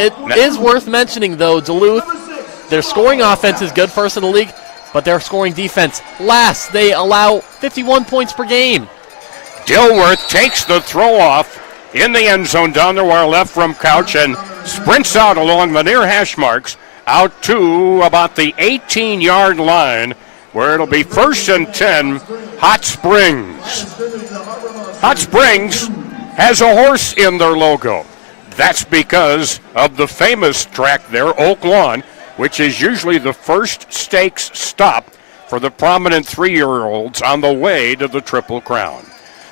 It is worth mentioning, though, Duluth, their scoring offense is good, first in the league, but their scoring defense last. They allow 51 points per game. Dilworth takes the throw off in the end zone down to our left from Couch and sprints out along the near hash marks out to about the 18-yard line where it'll be 1st and 10, Hot Springs. Hot Springs has a horse in their logo. That's because of the famous track there, Oak Lawn, which is usually the first stakes stop for the prominent 3-year-olds on the way to the Triple Crown.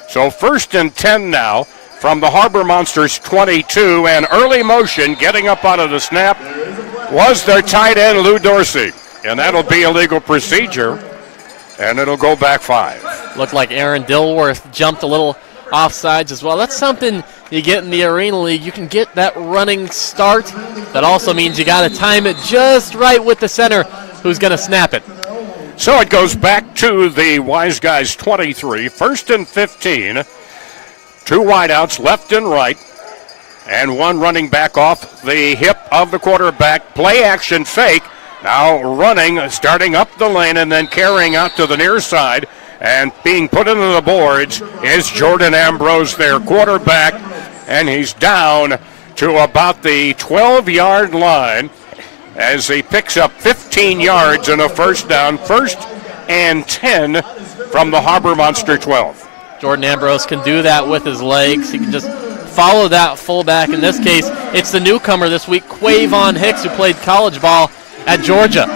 So 1st and 10 now from the Harbour Monsters 22, and early motion getting up out of the snap was their tight end, Lou Dorsey. And that'll be a legal procedure, and it'll go back 5. Looked like Aaron Dilworth jumped a little offsides as well. That's something you get in the Arena League. You can get that running start. That also means you got to time it just right with the center who's going to snap it. So it goes back to the Wiseguys 23, 1st and 15. 2 wideouts left and right, and one running back off the hip of the quarterback. Play action fake. Now running, starting up the lane and then carrying out to the near side. And being put into the boards is Jordan Ambrose, their quarterback. And he's down to about the 12-yard line as he picks up 15 yards and a first down. 1st and 10 from the Harbour Monster 12. Jordan Ambrose can do that with his legs. He can just follow that fullback. In this case, it's the newcomer this week, Quavon Hicks, who played college ball at Georgia.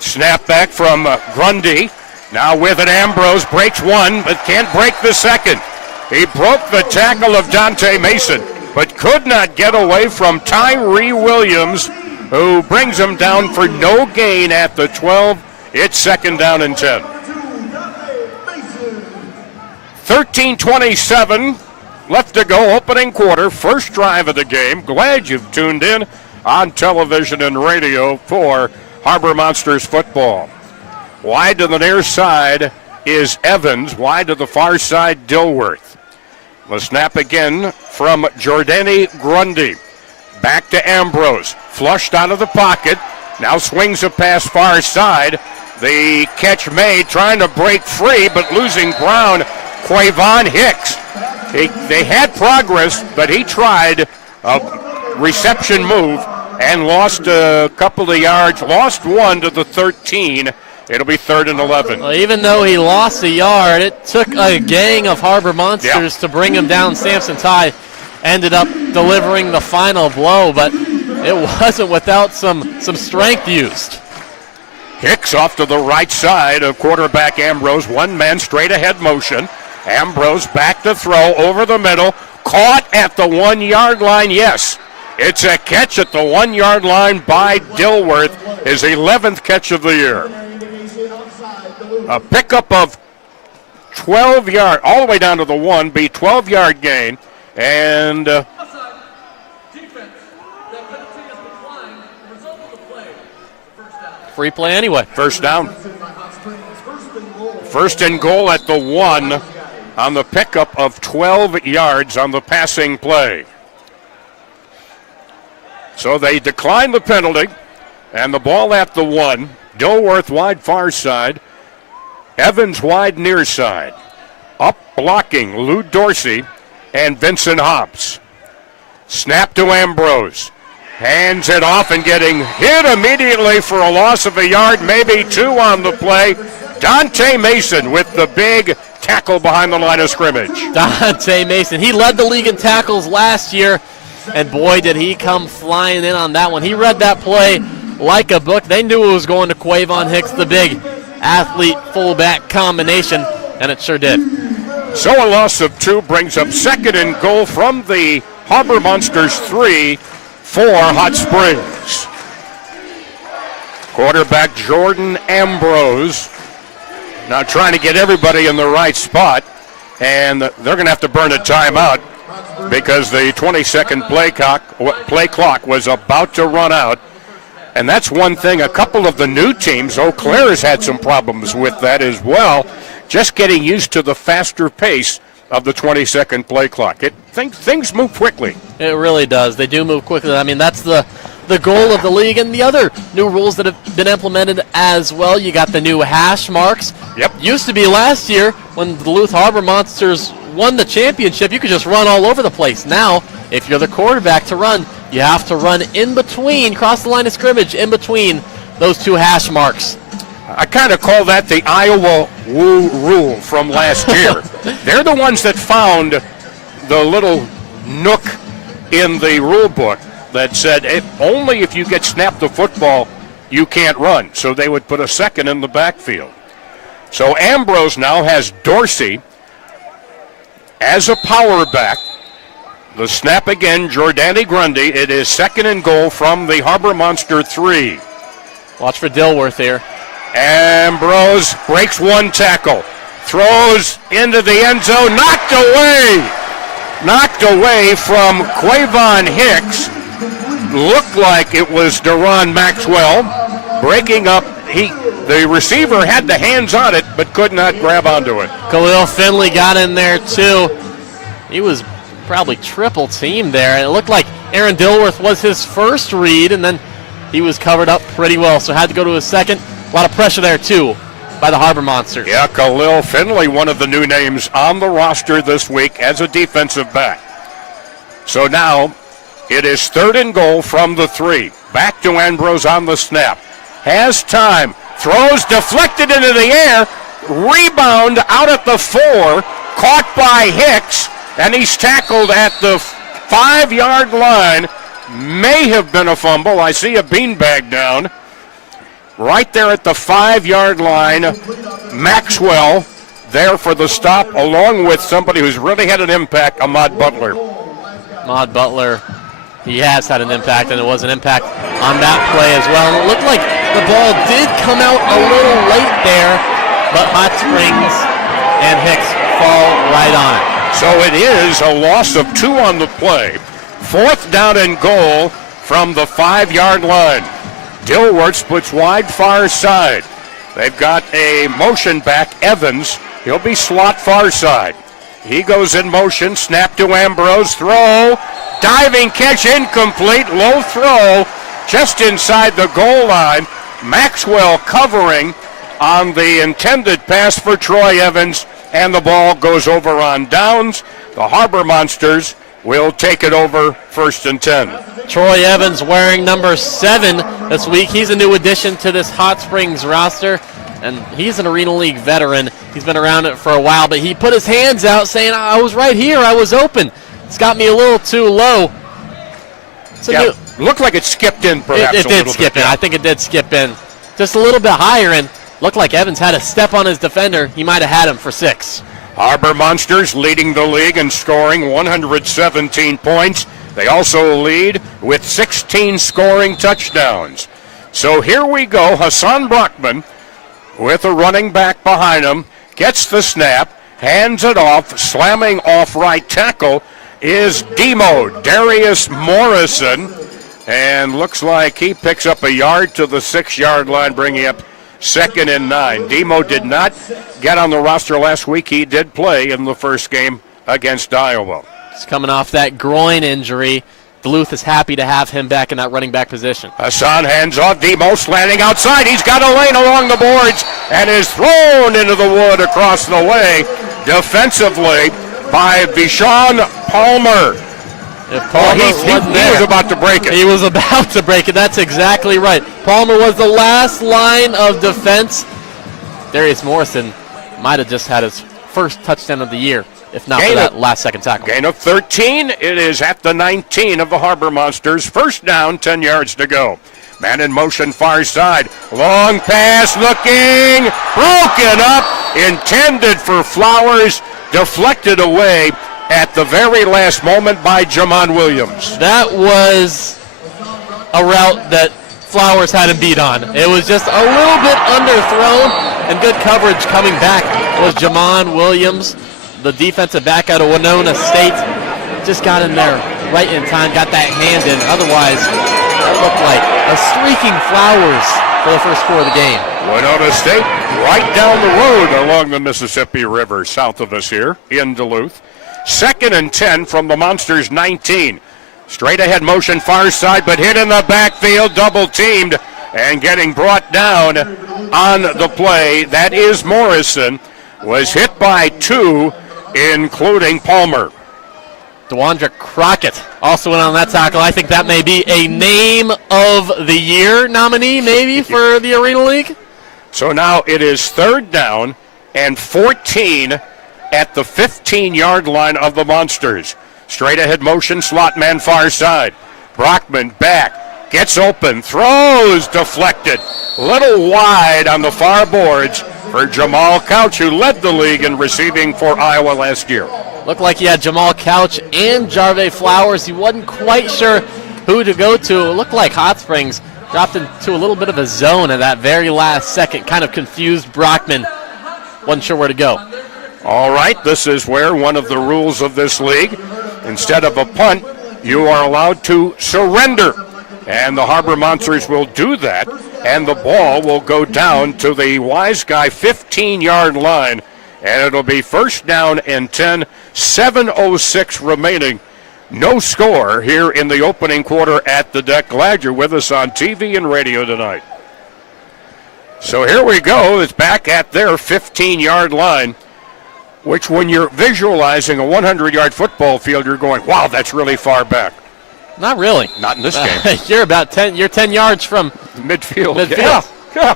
Snap back from Grundy. Now with it, Ambrose breaks one, but can't break the second. He broke the tackle of Dante Mason, but could not get away from Tyree Williams, who brings him down for no gain at the 12. It's 2nd down and 10. 13:27 left to go, opening quarter, first drive of the game. Glad you've tuned in on television and radio for Harbour Monsters football. Wide to the near side is Evans. Wide to the far side, Dilworth. The snap again from Jordani Grundy. Back to Ambrose. Flushed out of the pocket. Now swings a pass far side. The catch made, trying to break free, but losing ground. Quavon Hicks. They had progress, but he tried a reception move and lost a couple of yards. Lost one to the 13. It'll be 3rd and 11. Well, even though he lost a yard, it took a gang of Harbour Monsters to bring him down. Samson Ty ended up delivering the final blow, but it wasn't without some strength used. Hicks off to the right side of quarterback Ambrose. One man straight ahead motion. Ambrose back to throw over the middle. Caught at the 1-yard line. Yes, it's a catch at the 1-yard line by Dilworth. His 11th catch of the year. A pickup of 12 yards, all the way down to the 1, be 12-yard gain. And free play anyway. First down. 1st and goal at the 1 on the pickup of 12 yards on the passing play. So they decline the penalty, and the ball at the 1. Dilworth wide far side. Evans wide near side. Up blocking Lou Dorsey and Vincent Hobbs. Snap to Ambrose. Hands it off and getting hit immediately for a loss of a yard, maybe 2 on the play. Dante Mason with the big tackle behind the line of scrimmage. Dante Mason, he led the league in tackles last year, and boy, did he come flying in on that one. He read that play like a book. They knew it was going to Quavon Hicks, the big athlete fullback combination, and it sure did. So a loss of 2 brings up 2nd and goal from the Harbour Monsters 3 for Hot Springs. Quarterback Jordan Ambrose now trying to get everybody in the right spot, and they're going to have to burn a timeout because the 20-second play clock was about to run out. And that's one thing, a couple of the new teams, Eau Claire has had some problems with that as well, just getting used to the faster pace of the 20-second play clock. Things move quickly. It really does. They do move quickly. I mean, that's the goal of the league, and the other new rules that have been implemented as well. You got the new hash marks. Yep. Used to be last year when the Duluth Harbour Monsters won the championship, you could just run all over the place. Now, if you're the quarterback to run, you have to run in between, cross the line of scrimmage, in between those two hash marks. I kind of call that the Iowa Woo rule from last year. They're the ones that found the little nook in the rule book that said only if you get snapped the football, you can't run. So they would put a second in the backfield. So Ambrose now has Dorsey as a power back. The snap again, Jordani Grundy. It is 2nd and goal from the Harbour Monster 3. Watch for Dilworth here. Ambrose breaks one tackle, throws into the end zone, knocked away from Quavon Hicks. Looked like it was Deron Maxwell breaking up. The receiver had the hands on it, but could not grab onto it. Khalil Finley got in there too. He was probably triple teamed there, and it looked like Aaron Dilworth was his first read, and then he was covered up pretty well, so had to go to his second. A lot of pressure there too by the Harbour Monsters. Yeah, Khalil Finley, one of the new names on the roster this week as a defensive back. So now it is 3rd and goal from the 3. Back to Ambrose on the snap. Has time. Throws deflected into the air. Rebound out at the 4. Caught by Hicks. And he's tackled at the 5-yard line. May have been a fumble. I see a beanbag down. Right there at the 5-yard line. Maxwell there for the stop, along with somebody who's really had an impact, Ahmad Butler. Ahmad Butler, he has had an impact, and it was an impact on that play as well. And it looked like the ball did come out a little late there, but Hot Springs and Hicks fall right on it. So it is a loss of 2 on the play. 4th down and goal from the 5-yard line. Dilworth splits wide far side. They've got a motion back, Evans. He'll be slot far side. He goes in motion, snap to Ambrose, throw, diving catch incomplete, low throw, just inside the goal line. Maxwell covering on the intended pass for Troy Evans, and the ball goes over on downs. The Harbour Monsters will take it over 1st and 10. Troy Evans wearing number 7 this week. He's a new addition to this Hot Springs roster, and he's an Arena League veteran. He's been around it for a while, but he put his hands out saying, I was right here, I was open. It's got me a little too low. Looked like it skipped in perhaps It did skip in. I think it did skip in just a little bit higher, and looked like Evans had a step on his defender. He might have had him for 6. Harbour Monsters leading the league and scoring 117 points. They also lead with 16 scoring touchdowns. So here we go. Hassan Brockman with a running back behind him. Gets the snap, hands it off, slamming off right tackle is Demo, Darius Morrison. And looks like he picks up a yard to the 6-yard line, bringing up 2nd and 9. Demo did not get on the roster last week. He did play in the first game against Iowa. He's coming off that groin injury. Duluth is happy to have him back in that running back position. Hassan hands off. Demo slanting outside. He's got a lane along the boards and is thrown into the wood across the way defensively by Vishon Palmer. If Palmer he was about to break it. He was about to break it. That's exactly right. Palmer was the last line of defense. Darius Morrison might have just had his first touchdown of the year, if not for that last-second tackle. Gain of 13. It is at the 19 of the Harbour Monsters. 1st down, 10 yards to go. Man in motion, far side. Long pass, looking, broken up, intended for Flowers, deflected away at the very last moment by Jamon Williams. That was a route that Flowers had him beat on. It was just a little bit underthrown, and good coverage coming back was Jamon Williams, the defensive back out of Winona State. Just got in there right in time, got that hand in. Otherwise, That looked like a streaking Flowers for the first score of the game. Winona State right down the road along the Mississippi River south of us here in Duluth. 2nd and 10 from the Monsters 19. Straight ahead motion far side, but hit in the backfield, double teamed, and getting brought down on the play. That is Morrison. Was hit by 2, including Palmer. DeWandra Crockett also went on that tackle. I think that may be a Name of the Year nominee, maybe, for the Arena League. So now it is 3rd down and 14 at the 15-yard line of the Monsters. Straight ahead motion, slot man far side. Brockman back, gets open, throws, deflected. Little wide on the far boards for Jamal Couch, who led the league in receiving for Iowa last year. Looked like he had Jamal Couch and Jarve Flowers. He wasn't quite sure who to go to. It looked like Hot Springs dropped into a little bit of a zone at that very last second, kind of confused Brockman. Wasn't sure where to go. All right, this is where one of the rules of this league, instead of a punt, you are allowed to surrender. And the Harbour Monsters will do that, and the ball will go down to the Wiseguy 15-yard line, and it'll be 1st down and 10, 7:06 remaining. No score here in the opening quarter at the deck. Glad you're with us on TV and radio tonight. So here we go. It's back at their 15-yard line, which when you're visualizing a 100-yard football field, you're going, wow, that's really far back. Not really. Not in this game. You're about 10 yards from midfield. Yeah.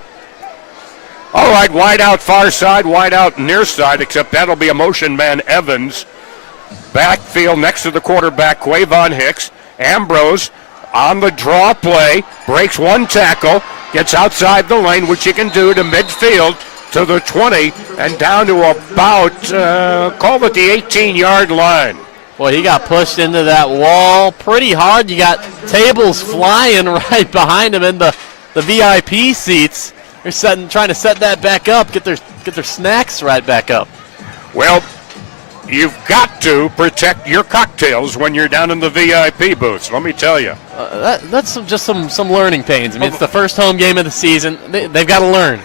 All right, wide out far side, wide out near side, except that'll be a motion man Evans. Backfield next to the quarterback, Quavon Hicks. Ambrose on the draw play, breaks one tackle, gets outside the lane, which he can do to midfield to the 20 and down to about, call it the 18-yard line. Boy, he got pushed into that wall pretty hard. You got tables flying right behind him in the VIP seats. They're trying to set that back up, get their snacks right back up. Well, you've got to protect your cocktails when you're down in the VIP booths, let me tell you. That's just some learning pains. I mean, it's the first home game of the season. They've got to learn.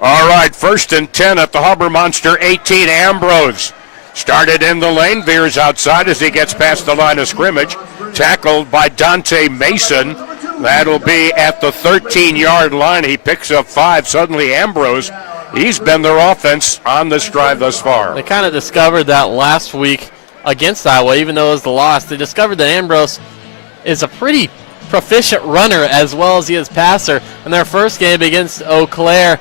All right, 1st and 10 at the Harbour Monster 18. Ambrose started in the lane, veers outside as he gets past the line of scrimmage. Tackled by Dante Mason. That'll be at the 13-yard line. He picks up 5. Suddenly Ambrose, he's been their offense on this drive thus far. They kind of discovered that last week against Iowa, even though it was the loss. They discovered that Ambrose is a pretty proficient runner as well as he is passer. In their first game against Eau Claire,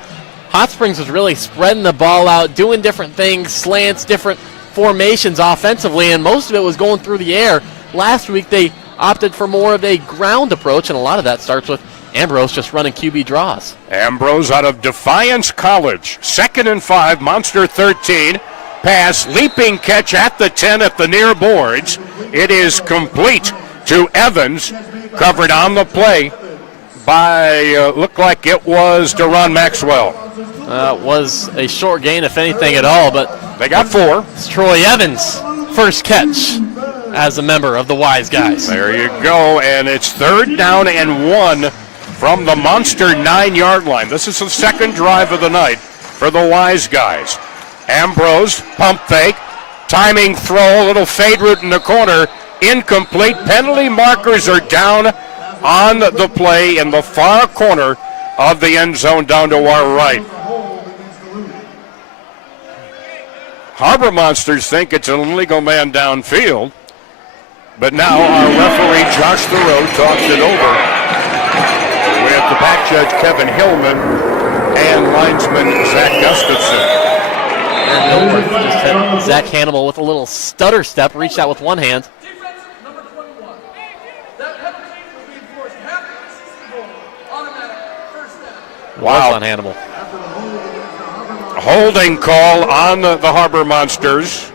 Hot Springs was really spreading the ball out, doing different things, slants, different formations offensively, and most of it was going through the air. Last week they opted for more of a ground approach, and a lot of that starts with Ambrose just running QB draws. Ambrose out of Defiance College. 2nd and 5, Monster 13. Pass, leaping catch at the 10 at the near boards. It is complete to Evans, covered on the play by, looked like it was Deron Maxwell. It was a short gain, if anything at all, but they got 4. It's Troy Evans' first catch as a member of the Wiseguys. There you go, and it's 3rd down and 1 from the Monster 9-yard line. This is the second drive of the night for the Wiseguys. Ambrose, pump fake, timing throw, little fade route in the corner, incomplete. Penalty markers are down on the play in the far corner of the end zone down to our right. Harbour Monsters think it's an illegal man downfield, but now our referee Josh Thoreau talks it over with the back judge Kevin Hillman and linesman Zach Gustafson. And just had Zach Hannibal with a little stutter step, reached out with one hand. Wow. On Hannibal. Holding call on the Harbour Monsters.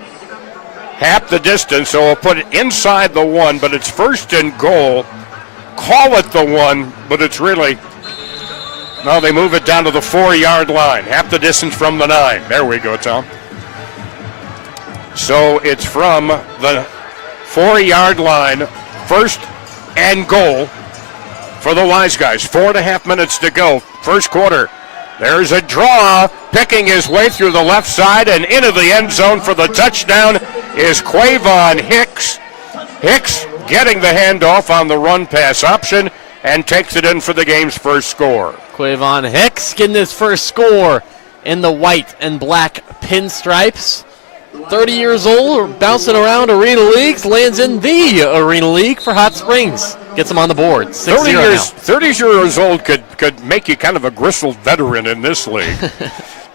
Half the distance, so we'll put it inside the 1, but it's 1st and goal. Call it the 1, but it's really, no, they move it down to the 4-yard line. Half the distance from the 9. There we go, Tom. So it's from the 4-yard line, 1st and goal for the Wiseguys. 4.5 minutes to go. First quarter. There's a draw, picking his way through the left side and into the end zone for the touchdown is Quavon Hicks. Hicks getting the handoff on the run-pass option and takes it in for the game's first score. Quavon Hicks getting his first score in the white and black pinstripes. 30 years old, bouncing around Arena Leagues, lands in the Arena League for Hot Springs. Gets him on the board. 30 years old could make you kind of a gristled veteran in this league.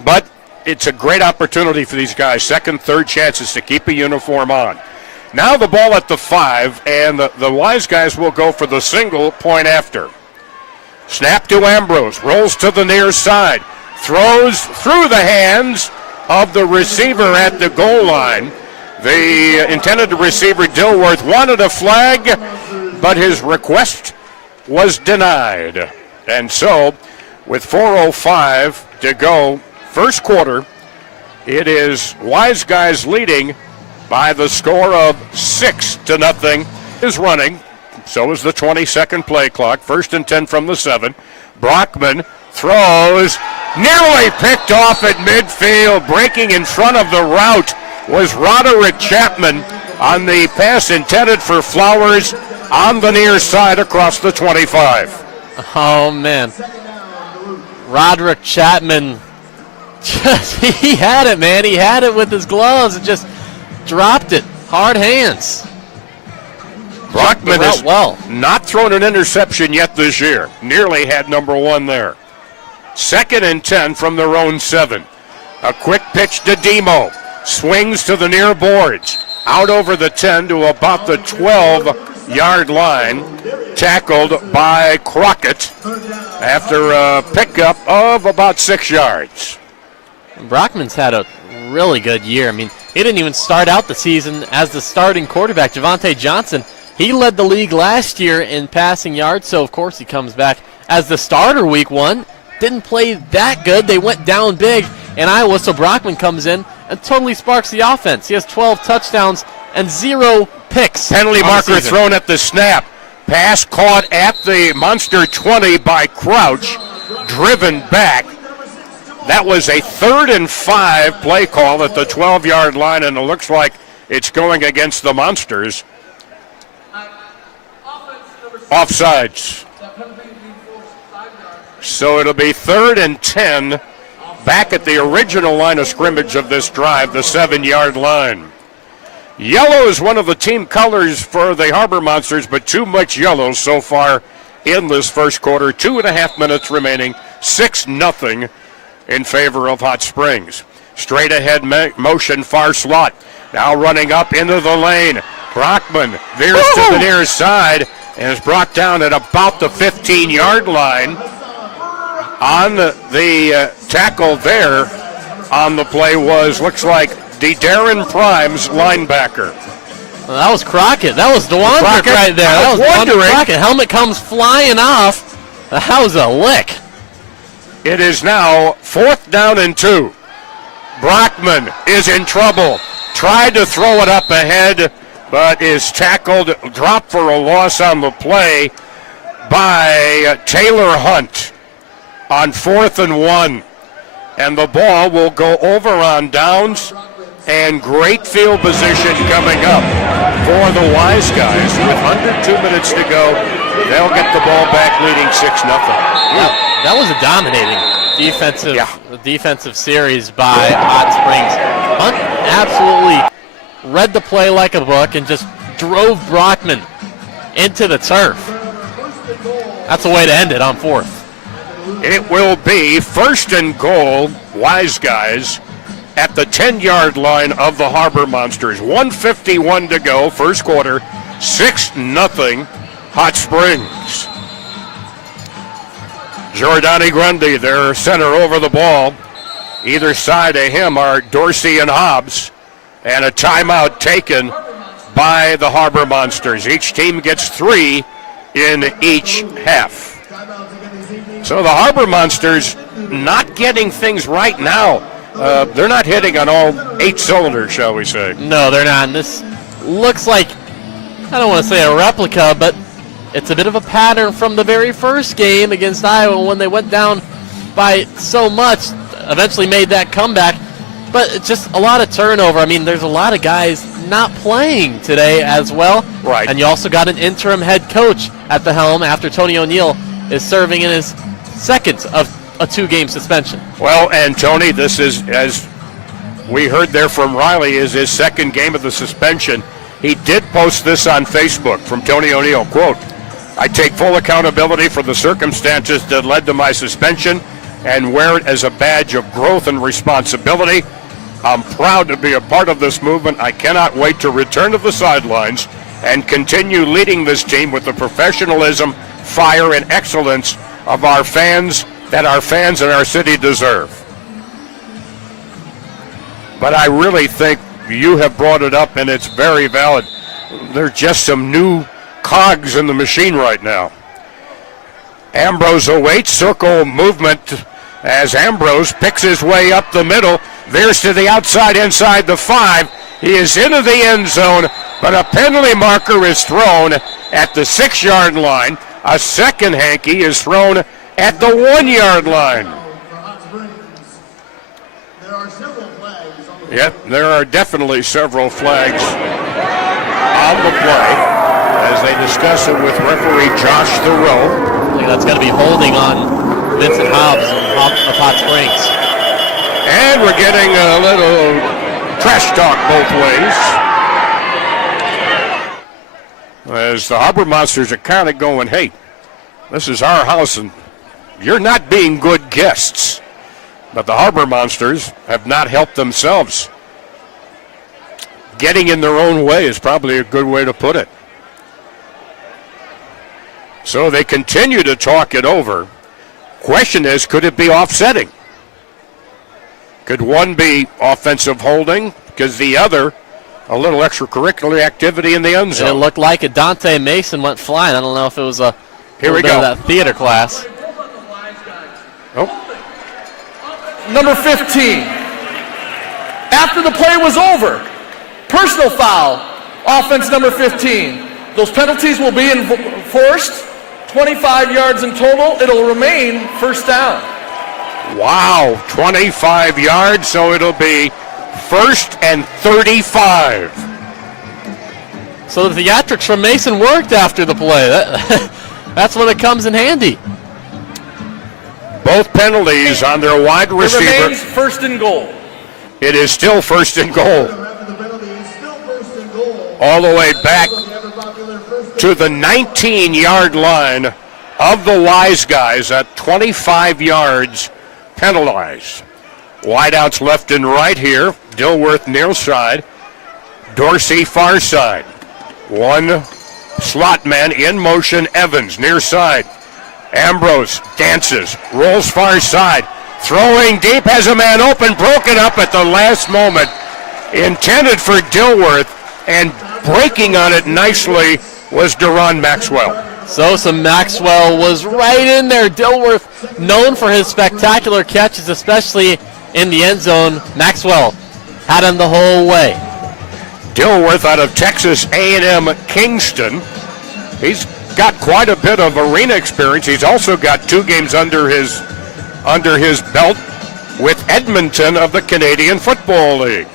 But it's a great opportunity for these guys. Second, third chances to keep a uniform on. Now the ball at the 5, and the Wiseguys will go for the single point after. Snap to Ambrose, rolls to the near side, throws through the hands of the receiver at the goal line. The intended receiver, Dilworth, wanted a flag, but his request was denied. And so, with 4:05 to go, first quarter, it is Wiseguys leading by the score of 6-0. Is running, so is the 20-second play clock. First and 10 from the 7. Brockman throws, nearly picked off at midfield. Breaking in front of the route was Roderick Chapman on the pass intended for Flowers on the near side across the 25. Oh, man. Roderick Chapman, he had it, man. He had it with his gloves and just dropped it. Hard hands. Brockman has not thrown an interception yet this year. Nearly had number 1 there. Second and 10 from their own 7. A quick pitch to Demo. Swings to the near boards. Out over the 10 to about the 12-yard line. Tackled by Crockett after a pickup of about 6 yards. Brockman's had a really good year. I mean, he didn't even start out the season as the starting quarterback. Javante Johnson, he led the league last year in passing yards, so of course he comes back as the starter week 1. Didn't play that good. They went down big in Iowa, so Brockman comes in and totally sparks the offense. He has 12 touchdowns and 0 picks. Penalty marker thrown at the snap. Pass caught at the Munster 20 by Crouch. Driven back. That was a 3rd and 5 play call at the 12-yard line, and it looks like it's going against the Munsters. Offsides. So it'll be 3rd and 10 back at the original line of scrimmage of this drive, the 7-yard line. Yellow is one of the team colors for the Harbour Monsters, but too much yellow so far in this first quarter. 2.5 minutes remaining, 6-0 in favor of Hot Springs. Straight ahead motion, far slot. Now running up into the lane. Brockman veers to the near side and is brought down at about the 15-yard line. On the tackle there on the play looks like Darren Prime's linebacker. Well, that was Crockett. That was DeWandrick right there. That was DeWandrick Crockett. Helmet comes flying off. That was a lick. It is now 4th down and 2. Brockman is in trouble. Tried to throw it up ahead, but is tackled, dropped for a loss on the play by Taylor Hunt on 4th and 1. And the ball will go over on downs, and great field position coming up for the Wiseguys. With under 2 minutes to go, they'll get the ball back leading 6-0. That was a dominating defensive series by Hot Springs. Hunt absolutely read the play like a book and just drove Brockman into the turf. That's the way to end it on 4th. It will be 1st and goal, Wiseguys, at the 10-yard line of the Harbour Monsters. 1:51 to go, first quarter, 6-0 Hot Springs. Giordani Grundy, their center, over the ball. Either side of him are Dorsey and Hobbs, and a timeout taken by the Harbour Monsters. Each team gets 3 in each half. So the Harbour Monsters not getting things right now. They're not hitting on all 8 cylinders, shall we say. No, they're not. And this looks like, I don't want to say a replica, but it's a bit of a pattern from the very first game against Iowa when they went down by so much, eventually made that comeback. But it's just a lot of turnover. I mean, there's a lot of guys not playing today as well. Right. And you also got an interim head coach at the helm after Tony O'Neill is serving in his second of a 2-game suspension. Well, and Tony, this is, as we heard there from Riley, is his second game of the suspension. He did post this on Facebook from Tony O'Neill, quote, "I take full accountability for the circumstances that led to my suspension and wear it as a badge of growth and responsibility. I'm proud to be a part of this movement. I cannot wait to return to the sidelines and continue leading this team with the professionalism, fire, and excellence of our fans that our fans in our city deserve." But I really think you have brought it up, and it's very valid. There's just some new cogs in the machine right now. Ambrose awaits circle movement as Ambrose picks his way up the middle, veers to the outside inside the 5. He is into the end zone, but a penalty marker is thrown at the 6-yard line. A second hanky is thrown at the 1-yard line. Yep, there are definitely several flags on the play as they discuss it with referee Josh Thoreau. I think that's got to be holding on Vincent Hobbs of Hot Springs. And we're getting a little trash talk both ways. As the Harbour Monsters are kind of going, hey, this is our house and you're not being good guests. But the Harbour Monsters have not helped themselves. Getting in their own way is probably a good way to put it. So they continue to talk it over. Question is, could it be offsetting? Could one be offensive holding? Because the other, a little extracurricular activity in the end zone. It looked like it. Dante Mason went flying. I don't know if it was a Here we bit go. of that theater class. Oh. Number 15. After the play was over, personal foul, offense number 15. Those penalties will be enforced, 25 yards in total. It'll remain first down. Wow, 25 yards, so it'll be 1st and 35. So the theatrics from Mason worked after the play. That's when it comes in handy. Both penalties on their wide It receiver. remains first and goal. It is still 1st and goal. All the way back to the 19-yard line of the Wiseguys at 25 yards penalized. Wideouts left and right here. Dilworth near side. Dorsey far side. One slot man in motion. Evans near side. Ambrose dances, rolls far side, throwing deep, has a man open, broken up at the last moment. Intended for Dilworth, and breaking on it nicely was Deron Maxwell. So Maxwell was right in there. Dilworth, known for his spectacular catches, especially in the end zone. Maxwell had him the whole way. Dilworth out of Texas A&M Kingston. He's got quite a bit of arena experience. He's also got 2 games under his belt with Edmonton of the Canadian Football League.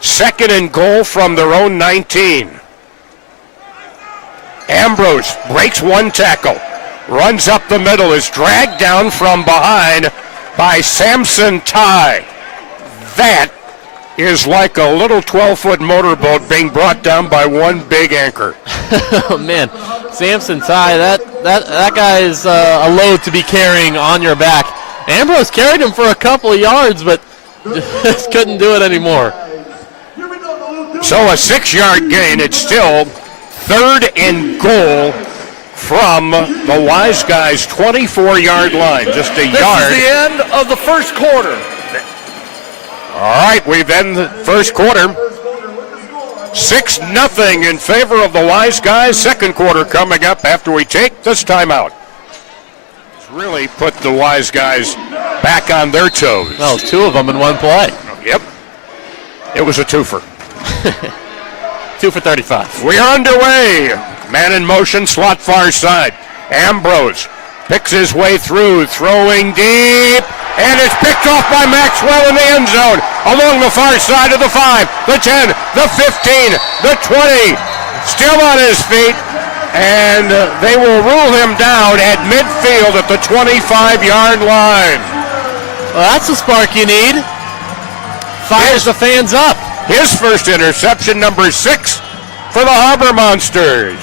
2nd and goal from their own 19. Ambrose breaks one tackle, runs up the middle, is dragged down from behind by Samson Ty. That is like a little 12-foot motorboat being brought down by one big anchor. Oh, man. Samson Ty, that guy is a load to be carrying on your back. Ambrose carried him for a couple of yards, but just couldn't do it anymore. So a 6-yard gain. It's still 3rd and goal from the Wiseguys' 24-yard line. Just a yard. This is the end of the first quarter. All right, we've ended the first quarter. 6-0 in favor of the Wiseguys. Second quarter coming up after we take this timeout. It's really put the Wiseguys back on their toes. Well, 2 of them in one play. Yep. It was a twofer. 2 for 35. We are underway Man in motion, slot far side. Ambrose picks his way through, throwing deep, and it's picked off by Maxwell in the end zone along the far side of the 5, the 10, the 15, the 20. Still on his feet, and they will rule him down at midfield at the 25-yard line. Well, that's the spark you need. Fires the fans up. His first interception, number 6 for the Harbour Monsters.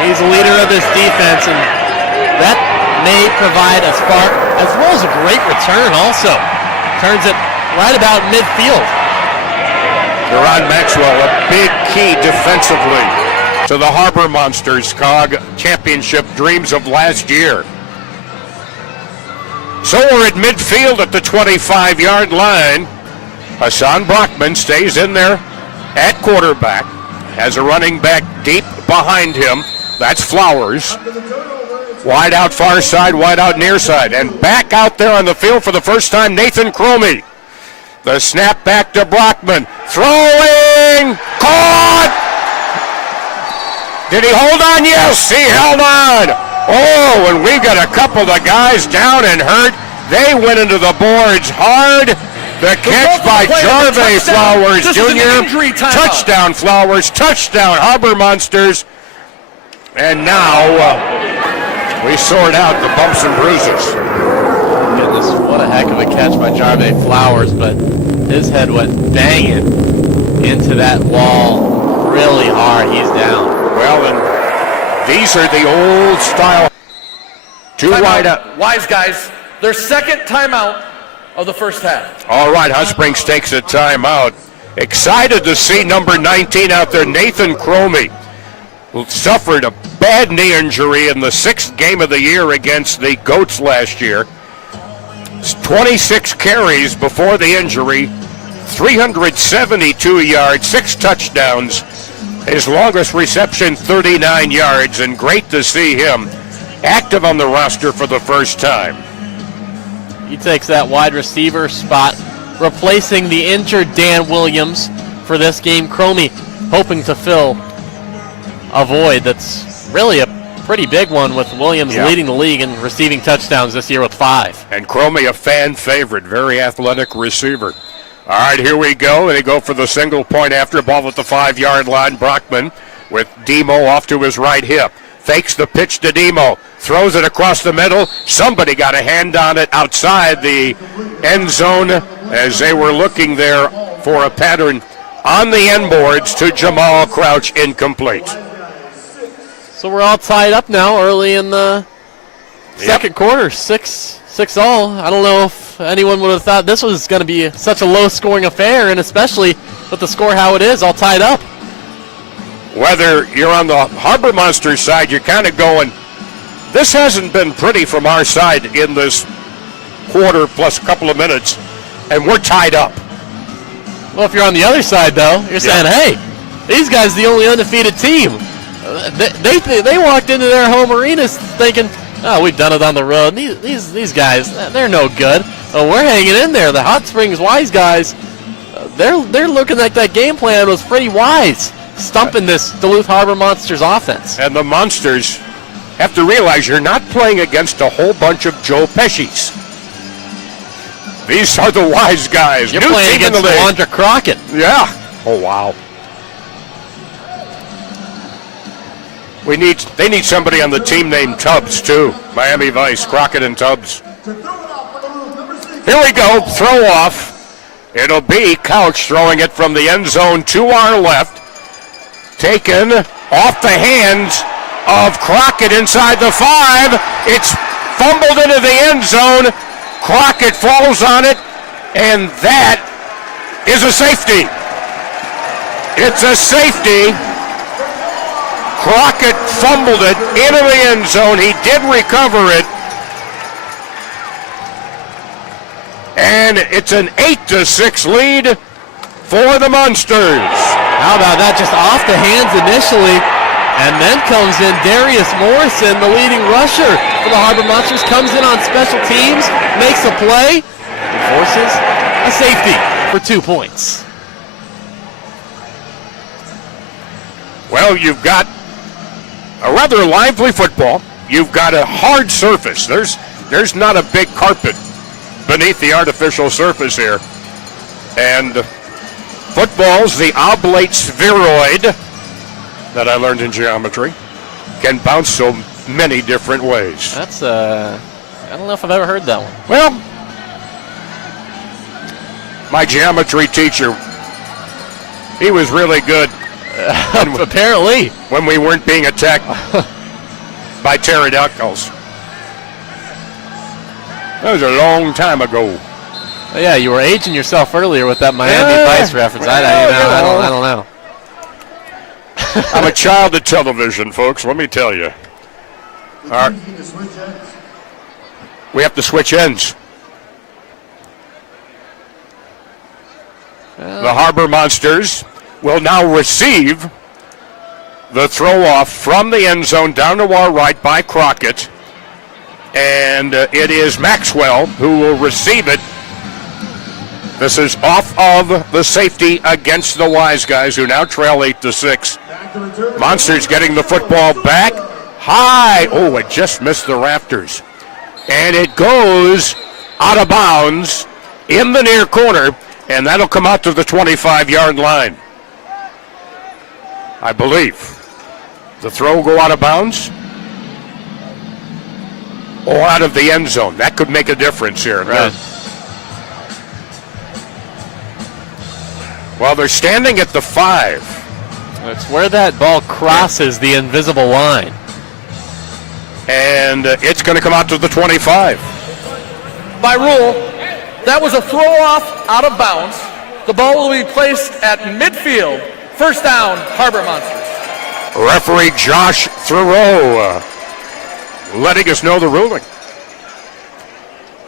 He's the leader of this defense, and that may provide a spark as well as a great return also. Turns it right about midfield. Deron Maxwell, a big key defensively to the Harbour Monsters' COG championship dreams of last year. So we're at midfield at the 25-yard line. Hassan Brockman stays in there at quarterback, has a running back deep behind him. That's Flowers. Wide out far side, wide out near side. And back out there on the field for the first time, Nathan Cromie. The snap back to Brockman. Throwing! Caught! Did he hold on? Yes, he held on. Oh, and we got a couple of the guys down and hurt. They went into the boards hard. The catch by Jarve Flowers Jr. Touchdown Flowers, touchdown Harbour Monsters. And now we sort out the bumps and bruises. Goodness, what a heck of a catch by Jarve Flowers, but his head went banging into that wall really hard. He's down. Well, and these are the old style. Two wide out. Wiseguys, their second timeout of the first half. All right, Hot Springs takes a timeout. Excited to see number 19 out there, Nathan Cromie, who suffered a bad knee injury in the 6th game of the year against the Goats last year. 26 carries before the injury, 372 yards, 6 touchdowns. His longest reception, 39 yards, and great to see him active on the roster for the first time. He takes that wide receiver spot, replacing the injured Dan Williams for this game. Cromie hoping to fill a void that's really a pretty big one, with Williams leading the league in receiving touchdowns this year with 5. And Cromie, a fan favorite, very athletic receiver. All right, here we go. They go for the single point after ball at the 5-yard line. Brockman with Demo off to his right hip. Fakes the pitch to Demo. Throws it across the middle. Somebody got a hand on it outside the end zone as they were looking there for a pattern on the end boards to Jamal Crouch, incomplete. So we're all tied up now early in the second quarter, 6 all. I don't know if anyone would have thought this was going to be such a low-scoring affair, and especially with the score how it is, all tied up. Whether you're on the Harbour Monsters side, you're kind of going, this hasn't been pretty from our side in this quarter plus a couple of minutes, and we're tied up. Well, if you're on the other side, though, you're saying, hey, these guys are the only undefeated team. They walked into their home arenas thinking, oh, we've done it on the road. These guys, they're no good. Oh, we're hanging in there. The Hot Springs Wiseguys, they're looking like that game plan was pretty wise, stumping this Duluth Harbour Monsters offense. And the Monsters have to realize you're not playing against a whole bunch of Joe Pesci's. These are the Wiseguys. You're playing against Wanda Crockett. Yeah. Oh, wow. They need somebody on the team named Tubbs, too. Miami Vice, Crockett and Tubbs. Here we go, throw off. It'll be Couch throwing it from the end zone to our left. Taken off the hands of Crockett inside the 5. It's fumbled into the end zone. Crockett falls on it, and that is a safety. It's a safety. Crockett fumbled it into the end zone. He did recover it. And it's an 8-6 lead for the Monsters. How about that? Just off the hands initially, and then comes in Darius Morrison, the leading rusher for the Harbour Monsters, comes in on special teams, makes a play, and forces a safety for 2 points. Well, you've got A rather lively football. You've got a hard surface. There's not a big carpet beneath the artificial surface here. And football's the oblate spheroid that I learned in geometry can bounce so many different ways. That's I don't know if I've ever heard that one. Well, my geometry teacher, he was really good. Apparently. When we weren't being attacked by pterodactyls. That was a long time ago. Yeah, you were aging yourself earlier with that Miami Vice reference. I don't know. I'm a child of television, folks, let me tell you. All right. We have to switch ends. The Harbour Monsters will now receive the throw off from the end zone down to our right by Crockett. And it is Maxwell who will receive it. This is off of the safety against the Wiseguys, who now trail 8-6. Monsters getting the football back high. Oh, it just missed the rafters. And it goes out of bounds in the near corner, and that'll come out to the 25-yard line, I believe. The throw will go out of bounds or out of the end zone. That could make a difference here. Right. Well, they're standing at the 5. It's where that ball crosses the invisible line. And it's going to come out to the 25. By rule, that was a throw off out of bounds. The ball will be placed at midfield. First down, Harbour Monsters. Referee Josh Thoreau letting us know the ruling.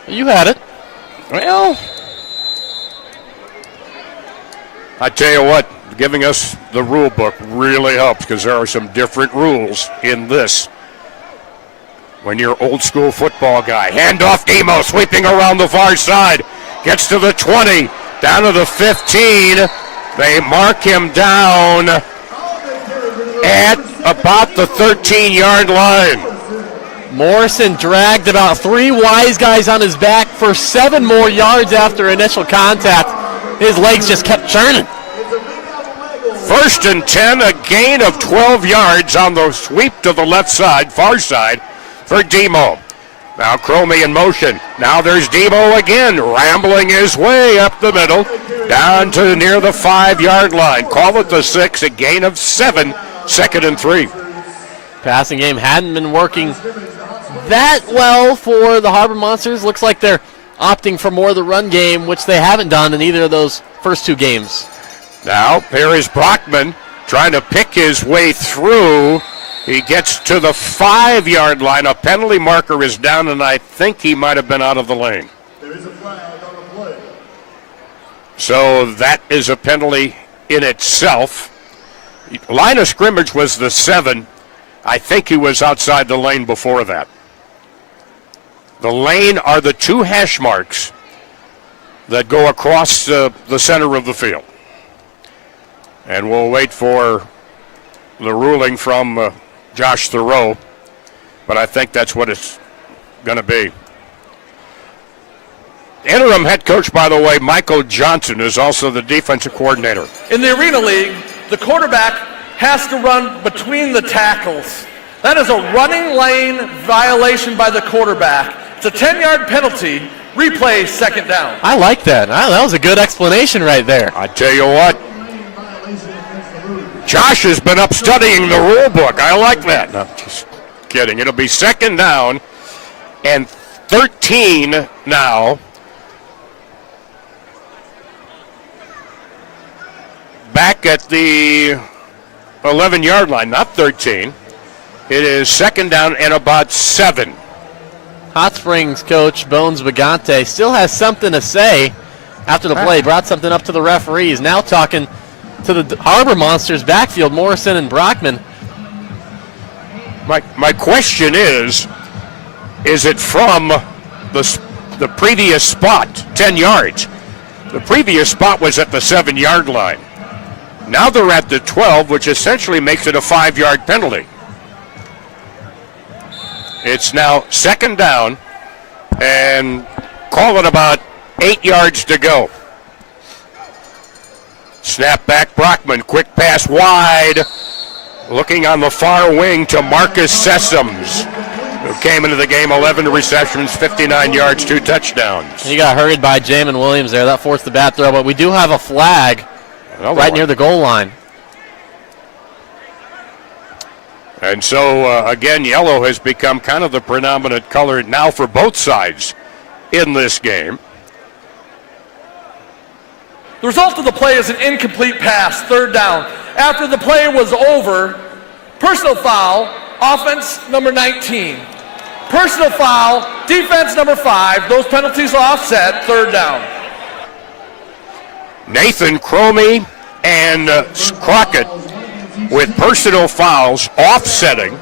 You had it. Well, I tell you what, giving us the rule book really helps because there are some different rules in this. When you're old school football guy, handoff Demo sweeping around the far side, gets to the 20, down to the 15. They mark him down at about the 13-yard line. Morrison dragged about 3 Wiseguys on his back for 7 more yards after initial contact. His legs just kept churning. 1st and 10, a gain of 12 yards on the sweep to the left side, far side for Demo. Now Cromie in motion. Now there's Demo again, rambling his way up the middle, down to near the 5-yard line. Call it the 6, a gain of 7, 2nd and 3. Passing game hadn't been working that well for the Harbour Monsters. Looks like they're opting for more of the run game, which they haven't done in either of those first 2 games. Now here is Brockman trying to pick his way through. He gets to the 5-yard line. A penalty marker is down, and I think he might have been out of the lane. There is a flag on the play. So that is a penalty in itself. Line of scrimmage was the 7. I think he was outside the lane before that. The lane are the 2 hash marks that go across the center of the field. And we'll wait for the ruling from Josh Thoreau, but I think that's what it's going to be. Interim head coach, by the way, Michael Johnson, is also the defensive coordinator. In the Arena League, the quarterback has to run between the tackles. That is a running lane violation by the quarterback. It's a 10-yard penalty. Replay, 2nd down. I like that. That was a good explanation right there. I tell you what, Josh has been up studying the rule book. I like that. No, just kidding. It'll be 2nd down and 13 now. Back at the 11-yard line, not 13. It is 2nd down and about 7. Hot Springs coach Bones Bagante still has something to say after the play. Brought something up to the referees. Now talking to the Harbour Monsters backfield, Morrison and Brockman. My question is it from the previous spot, 10 yards? The previous spot was at the 7-yard line. Now they're at the 12, which essentially makes it a 5-yard penalty. It's now second down, and call it about 8 yards to go. Snap back, Brockman, quick pass wide. Looking on the far wing to Marcus Sessoms, who came into the game 11 receptions, 59 yards, 2 touchdowns. He got hurried by Jamin Williams there. That forced the bad throw, but we do have a flag right near the goal line. And so, again, yellow has become kind of the predominant color now for both sides in this game. The result of the play is an incomplete pass, third down. After the play was over, personal foul, offense number 19. Personal foul, defense number 5. Those penalties are offset, third down. Nathan Cromie and Crockett with personal fouls offsetting.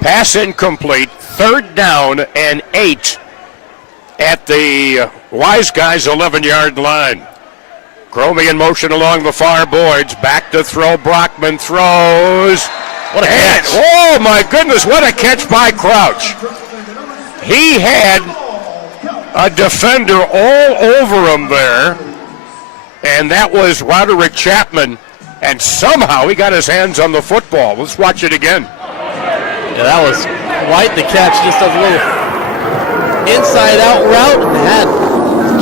Pass incomplete, third down and 8 at the Wiseguys 11-yard line. Cromie in motion along the far boards. Back to throw. Brockman throws. What a catch. Oh, my goodness, what a catch by Crouch. He had a defender all over him there, and that was Roderick Chapman, and somehow he got his hands on the football. Let's watch it again. Yeah, that was quite the catch. Just a little inside-out route. Had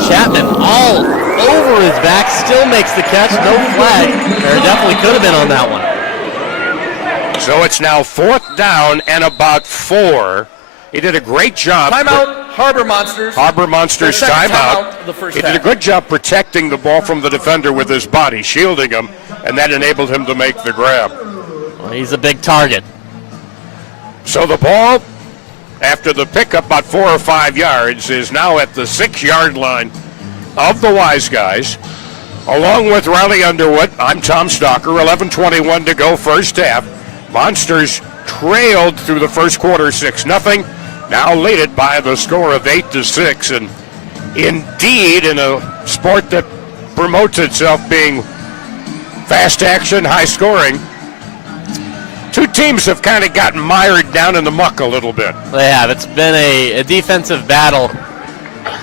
Chapman all over his back, still makes the catch, no flag. There definitely could have been on that one. So it's now fourth down and about 4. He did a great job. Timeout, Harbour Monsters. Harbour Monsters timeout. He did a good job protecting the ball from the defender with his body, shielding him, and that enabled him to make the grab. Well, he's a big target. So the ball, after the pickup about 4 or 5 yards, is now at the 6-yard line of the Wiseguys. Along with Riley Underwood, I'm Tom Stalker. 11:21 to go, first half. Monsters trailed through the first quarter 6-0. Now lead it by the score of 8-6. And indeed, in a sport that promotes itself being fast action, high scoring, two teams have kind of gotten mired down in the muck a little bit. They have. It's been a defensive battle,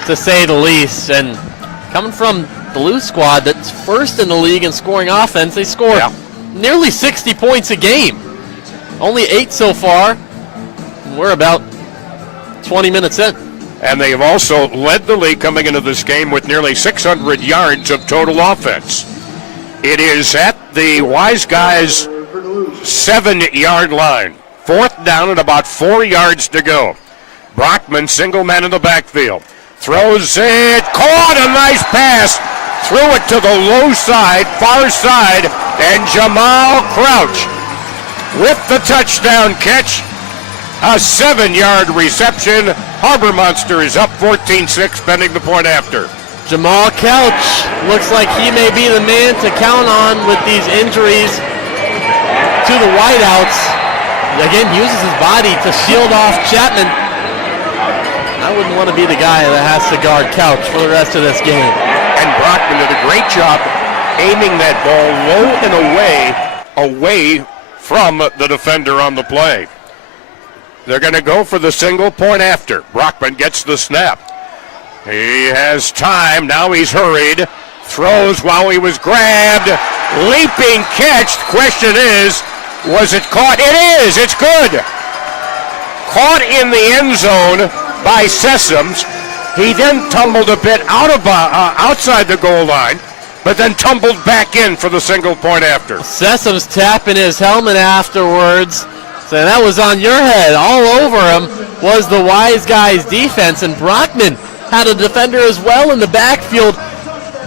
to say the least. And coming from the Duluth squad that's first in the league in scoring offense, they score nearly 60 points a game. Only 8 so far. We're about 20 minutes in. And they have also led the league coming into this game with nearly 600 yards of total offense. It is at the Wiseguys 7-yard line. Fourth down and about 4 yards to go. Brockman, single man in the backfield. Throws it, caught a nice pass. Threw it to the low side, far side, and Jamal Crouch with the touchdown catch. A 7-yard reception. Harbour Monster is up 14-6, pending the point after. Jamal Couch looks like he may be the man to count on with these injuries to the wideouts. Again, uses his body to shield off Chapman. I wouldn't want to be the guy that has to guard Couch for the rest of this game. And Brockman did a great job aiming that ball low and away from the defender on the play. They're going to go for the single point after. Brockman gets the snap. He has time. Now he's hurried. Throws while he was grabbed. Leaping catch. The question is, was it caught? It is. It's good. Caught in the end zone by Sessoms. He then tumbled a bit outside the goal line, but then tumbled back in for the single point after. Sessoms tapping his helmet afterwards, saying that was on your head. All over him was the Wiseguys defense, and Brockman had a defender as well in the backfield,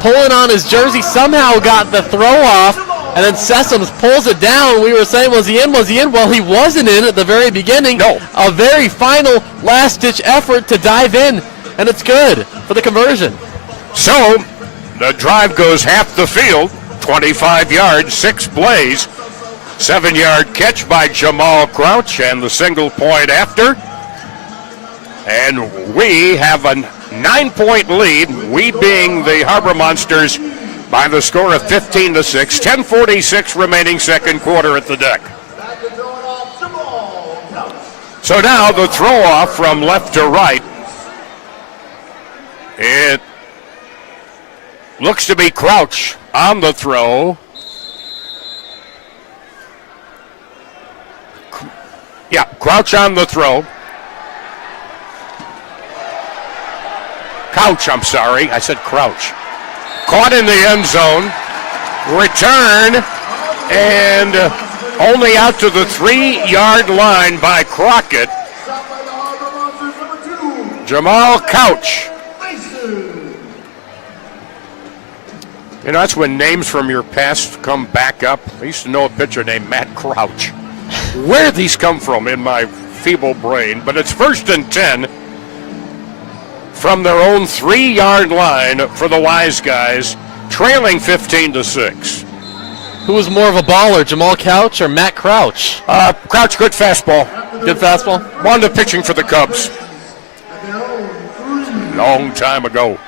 pulling on his jersey, somehow got the throw off, and then Sessoms pulls it down. We were saying, was he in? Was he in? Well, he wasn't in at the very beginning. No. A very final last-ditch effort to dive in, and it's good for the conversion. So the drive goes half the field, 25 yards, 6 plays, 7-yard catch by Jamal Crouch, and the single point after. And we have a 9-point lead, we being the Harbour Monsters, by the score of 15-6. 10:46 remaining second quarter at the deck. So now the throw off from left to right. It looks to be Crouch on the throw. Yeah, Crouch on the throw. Couch, I'm sorry. I said Crouch. Caught in the end zone. Return. And only out to the 3-yard line by Crockett. Jamal Couch. You know, that's when names from your past come back up. I used to know a pitcher named Matt Crouch. Where these come from in my feeble brain, but it's 1st and 10 from their own 3-yard line for the Wiseguys, trailing 15-6. Who was more of a baller, Jamal Couch or Matt Crouch? Crouch, good fastball. Good fastball? Wound up pitching for the Cubs. Long time ago.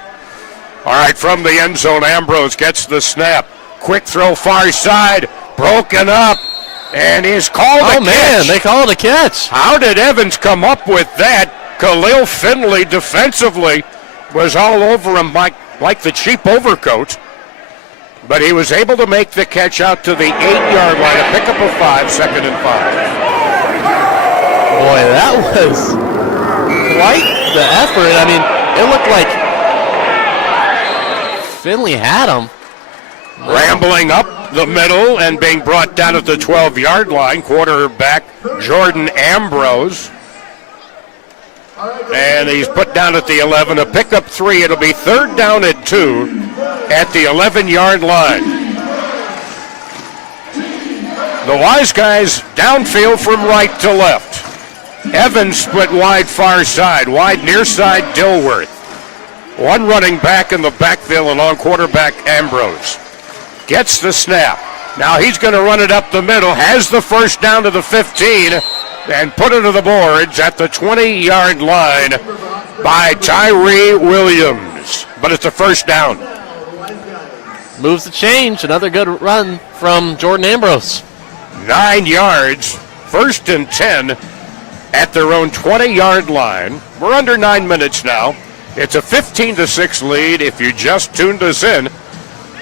All right, from the end zone, Ambrose gets the snap. Quick throw far side, broken up, and is called a catch. Oh, man, they called a catch. How did Evans come up with that? Khalil Finley defensively was all over him like the cheap overcoat, but he was able to make the catch out to the 8-yard line, a pickup of 5, 2nd and 5. Boy, that was quite the effort. I mean, it looked like Finley had him. Rambling up the middle and being brought down at the 12-yard line, quarterback Jordan Ambrose. And he's put down at the 11, a pickup 3. It'll be 3rd down and 2 at the 11-yard line. The Wiseguys downfield from right to left. Evans split wide far side, wide near side Dilworth. One running back in the backfield along quarterback Ambrose. Gets the snap. Now he's going to run it up the middle, has the first down to the 15, and put it to the boards at the 20-yard line by Tyree Williams. But it's a first down. Moves the change. Another good run from Jordan Ambrose. 9 yards, 1st and 10 at their own 20-yard line. We're under 9 minutes now. It's a 15-6 lead if you just tuned us in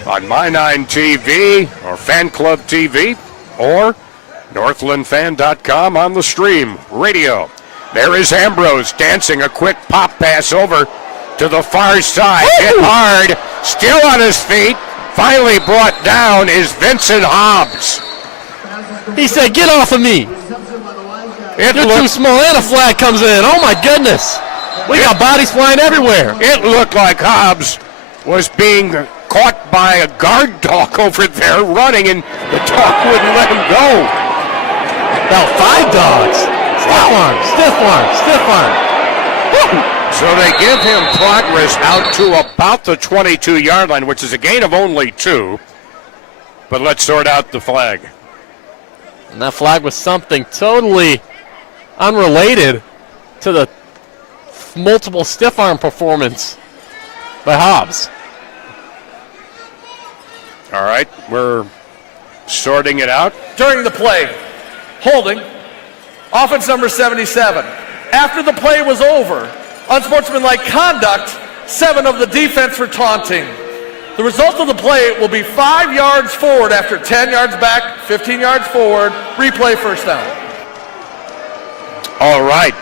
on My9 TV or Fanclb TV or NorthlandFan.com on the stream radio. There is Ambrose dancing a quick pop pass over to the far side. Hit hard, still on his feet. Finally brought down is Vincent Hobbs. He said, "Get off of me. You're too small," and a flag comes in. Oh, my goodness. We got bodies flying everywhere. It looked like Hobbs was being caught by a guard dog over there running, and the dog wouldn't let him go. About 5 dogs. Stiff arm. So they give him progress out to about the 22-yard line, which is a gain of only 2. But let's sort out the flag. And that flag was something totally unrelated to the multiple stiff arm performance by Hobbs. All right, we're sorting it out. During the play, holding, offense number 77. After the play was over, unsportsmanlike conduct, 7 of the defense for taunting. The result of the play will be 5 yards forward after 10 yards back, 15 yards forward, replay first down. All right.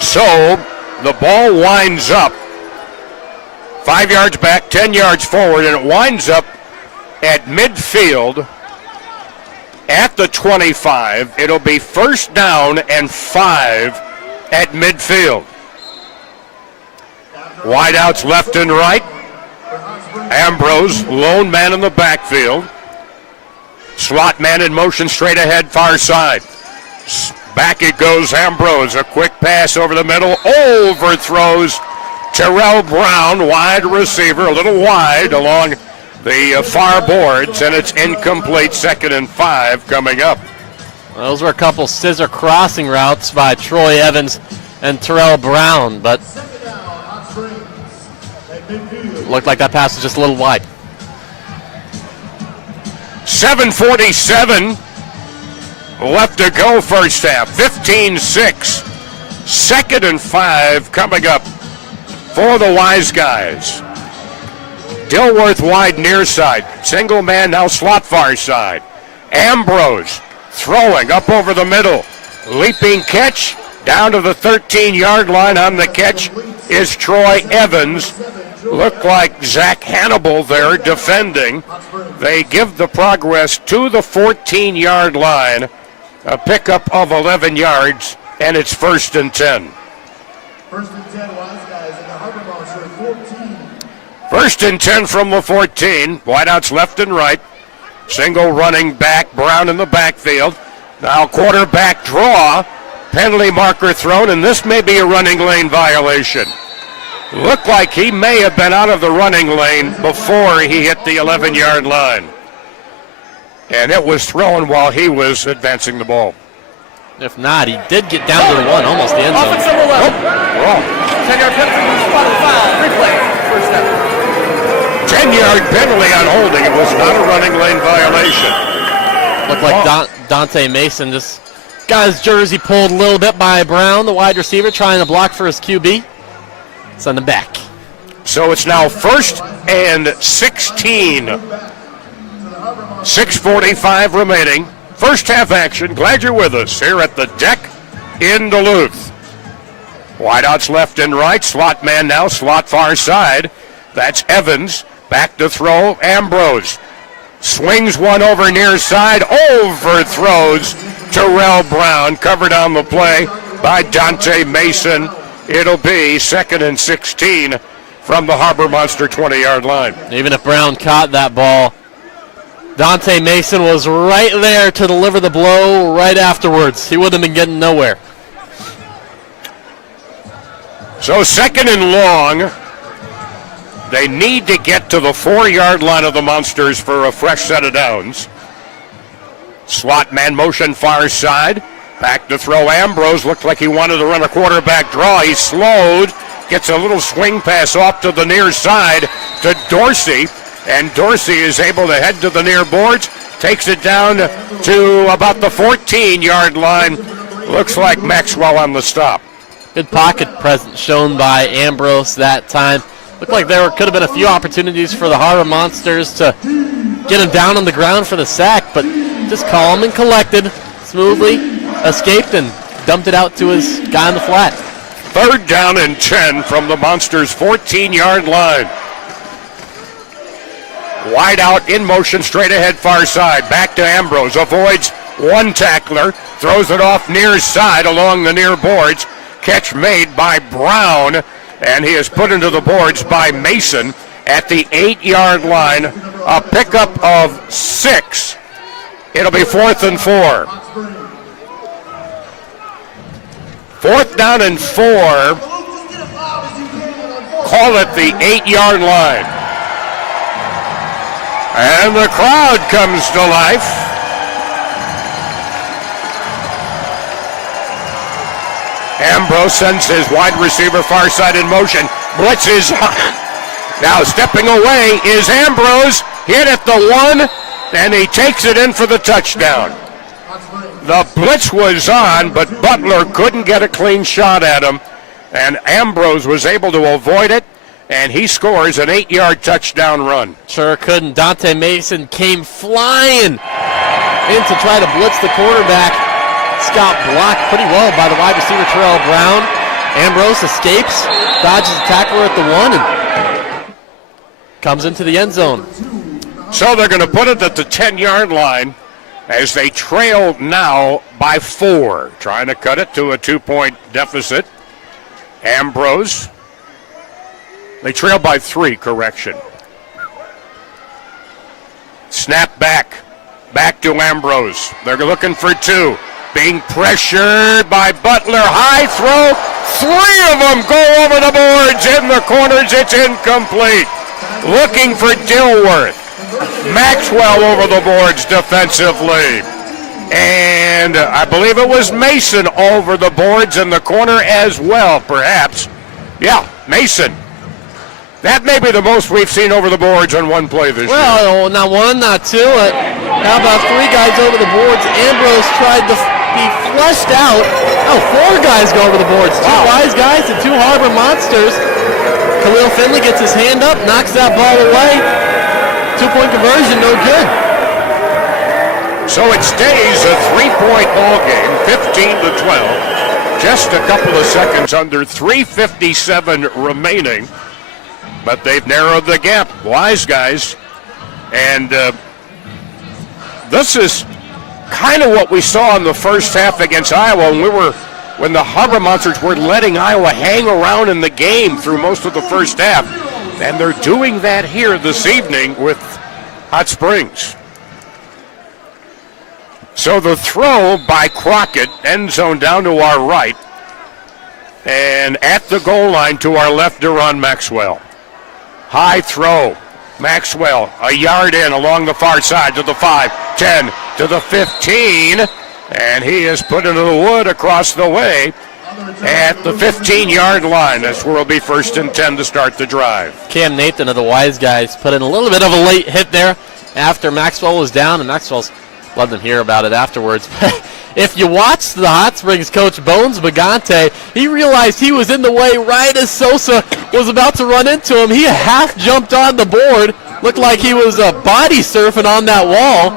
So the ball winds up 5 yards back, 10 yards forward, and it winds up at midfield at the 25. It'll be 1st down and 5 at midfield. Wideouts left and right. Ambrose, lone man in the backfield. Slot man in motion straight ahead, far side. Back it goes, Ambrose. A quick pass over the middle. Overthrows Terrell Brown, wide receiver, a little wide along the far boards, and it's incomplete. 2nd and 5 coming up. Those were a couple scissor crossing routes by Troy Evans and Terrell Brown, but looked like that pass was just a little wide. 7:47 left to go first half. 15-6. 2nd and 5 coming up for the Wiseguys. Dilworth wide near side. Single man now slot far side. Ambrose throwing up over the middle. Leaping catch down to the 13-yard line. On the catch is Troy Evans. Looked like Zach Hannibal there defending. They give the progress to the 14-yard line. A pickup of 11 yards, and it's 1st and 10. 1st and 10, Wiseguys in the Harbour Monster 14. 1st and 10 from the 14. Wideouts left and right. Single running back, Brown in the backfield. Now quarterback draw. Penalty marker thrown, and this may be a running lane violation. Looked like he may have been out of the running lane before he hit the 11-yard line. And it was thrown while he was advancing the ball. If not, he did get down to the one, almost the end zone. Offense number 11. Wrong. 10-yard penalty, spotted foul, replay, first down. 10-yard penalty on holding. It was not a running lane violation. Looked like Dante Mason just got his jersey pulled a little bit by Brown, the wide receiver, trying to block for his QB. Send him back. So it's now 1st and 16. 6:45 remaining. First half action. Glad you're with us here at the deck in Duluth. Wideouts left and right. Slot man now, slot far side. That's Evans. Back to throw. Ambrose swings one over near side. Overthrows Terrell Brown. Covered on the play by Dante Mason. It'll be 2nd and 16 from the Harbour Monster 20-yard line. Even if Brown caught that ball, Dante Mason was right there to deliver the blow right afterwards. He would have been getting nowhere. So 2nd and long. They need to get to the 4-yard line of the Monsters for a fresh set of downs. Slot man motion far side. Back to throw. Ambrose looked like he wanted to run a quarterback draw. He's slowed. Gets a little swing pass off to the near side to Dorsey. And Dorsey is able to head to the near boards. Takes it down to about the 14-yard line. Looks like Maxwell on the stop. Good pocket presence shown by Ambrose that time. Looked like there could have been a few opportunities for the Harbour Monsters to get him down on the ground for the sack, but just calm and collected, smoothly escaped and dumped it out to his guy on the flat. 3rd down and 10 from the Monsters' 14-yard line. Wide out in motion, straight ahead, far side. Back to Ambrose, avoids one tackler, throws it off near side along the near boards. Catch made by Brown, and he is put into the boards by Mason at the 8-yard line. A pickup of 6. It'll be 4th and 4. 4th down and 4. Call it the 8-yard line. And the crowd comes to life. Ambrose sends his wide receiver far side in motion. Blitzes. Now stepping away is Ambrose. Hit at the 1, and he takes it in for the touchdown. The blitz was on, but Butler couldn't get a clean shot at him, and Ambrose was able to avoid it, and he scores an 8-yard touchdown run. Sure couldn't. Dante Mason came flying in to try to blitz the quarterback. Scott blocked pretty well by the wide receiver Terrell Brown. Ambrose escapes, dodges the tackler at the 1, and comes into the end zone. So they're going to put it at the 10-yard line as they trail now by 4, trying to cut it to a 2-point deficit. Ambrose, they trail by 3, correction. Snap back to Ambrose. They're looking for 2. Being pressured by Butler. High throw. 3 of them go over the boards in the corners. It's incomplete. Looking for Dilworth. Maxwell over the boards defensively. And I believe it was Mason over the boards in the corner as well, perhaps. Yeah, Mason. That may be the most we've seen over the boards on one play this year. Well, not one, not two. How about 3 guys over the boards? Ambrose tried to be flushed out. Oh, 4 guys go over the boards. 2 Wiseguys and 2 Harbour Monsters. Khalil Finley gets his hand up, knocks that ball away. 2-point conversion, no good. So it stays a 3-point ball game, 15-12. Just a couple of seconds under, 3:57 remaining. But they've narrowed the gap, Wiseguys. And this is kind of what we saw in the first half against Iowa when the Harbour Monsters were letting Iowa hang around in the game through most of the first half. And they're doing that here this evening with Hot Springs. So the throw by Crockett, end zone down to our right. And at the goal line to our left, Duron Maxwell. High throw. Maxwell, a yard in along the far side to the 5, 10, to the 15. And he is put into the wood across the way at the 15-yard line. That's where it'll be 1st and 10 to start the drive. Cam Nathan of the Wiseguys put in a little bit of a late hit there after Maxwell was down, and Maxwell's let them hear about it afterwards. If you watch the Hot Springs coach, Bones Bagante, he realized he was in the way right as Sosa was about to run into him. He half jumped on the board. Looked like he was body surfing on that wall.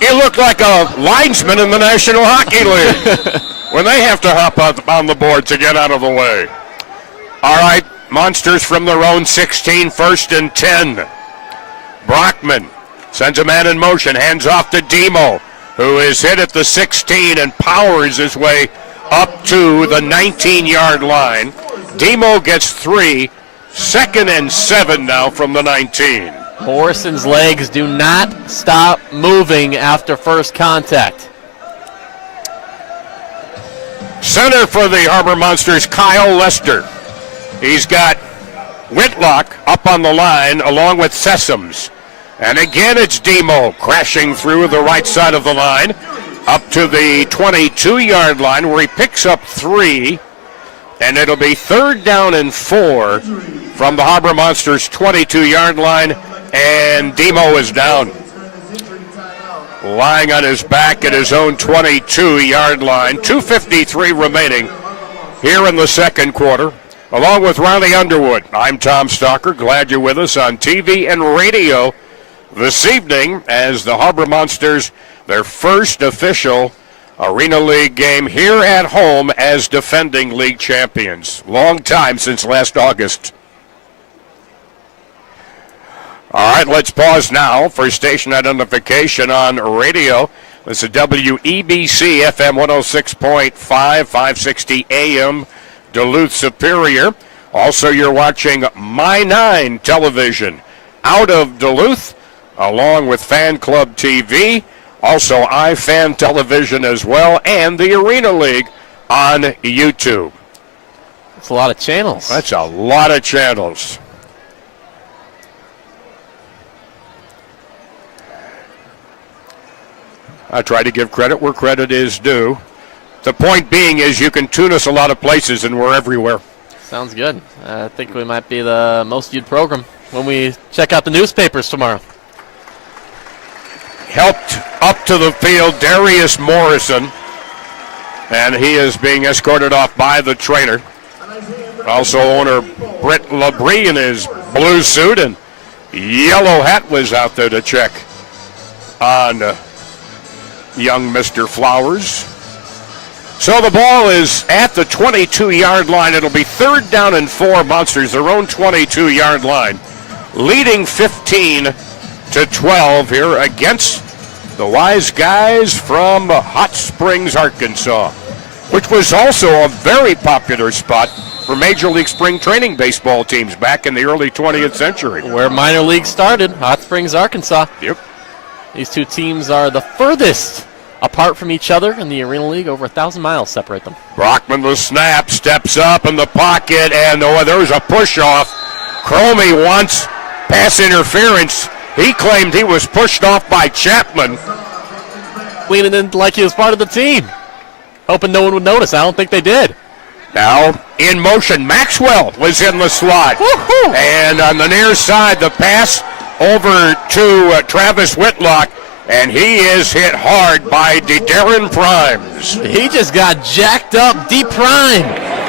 He looked like a linesman in the National Hockey League when they have to hop up on the board to get out of the way. All right, Monsters from their own 16, 1st and 10. Brockman sends a man in motion, hands off to Demo, who is hit at the 16 and powers his way up to the 19-yard line. Demo gets 3, 2nd and 7 now from the 19. Morrison's legs do not stop moving after first contact. Center for the Harbour Monsters, Kyle Lester. He's got Whitlock up on the line along with Sessoms. And again, it's Demo crashing through the right side of the line up to the 22-yard line where he picks up 3. And it'll be 3rd down and 4 from the Harbour Monsters' 22-yard line. And Demo is down, lying on his back at his own 22-yard line. 2:53 remaining here in the second quarter. Along with Riley Underwood, I'm Tom Stalker. Glad you're with us on TV and radio this evening as the Harbour Monsters, their first official Arena League game here at home as defending league champions. Long time since last August. All right, let's pause now for station identification on radio. This is WEBC FM 106.5, 560 AM, Duluth Superior. Also, you're watching My 9 television out of Duluth, along with Fanclb TV, also iFan television as well, and the Arena League on YouTube. That's a lot of channels. That's a lot of channels. I try to give credit where credit is due. The point being is you can tune us a lot of places and we're everywhere. Sounds good. I think we might be the most viewed program when we check out the newspapers tomorrow. Helped up to the field, Darius Morrison, and he is being escorted off by the trainer. Also owner Britt Labrie in his blue suit and yellow hat was out there to check on young Mr. Flowers. So the ball is at the 22-yard line. It'll be 3rd down and 4, Monsters, their own 22-yard line, leading 15-12 here against the Wiseguys from Hot Springs, Arkansas, which was also a very popular spot for Major League spring training baseball teams back in the early 20th century. Where minor league started, Hot Springs, Arkansas. Yep. These two teams are the furthest apart from each other in the Arena League. Over 1,000 miles separate them. Brockman the snap, steps up in the pocket, and there's a push-off. Cromie wants pass interference. He claimed he was pushed off by Chapman. Leaning in like he was part of the team. Hoping no one would notice. I don't think they did. Now in motion, Maxwell was in the slot. Woo-hoo. And on the near side, the pass over to Travis Whitlock, and he is hit hard by Darren Primes. He just got jacked up, D-Prime,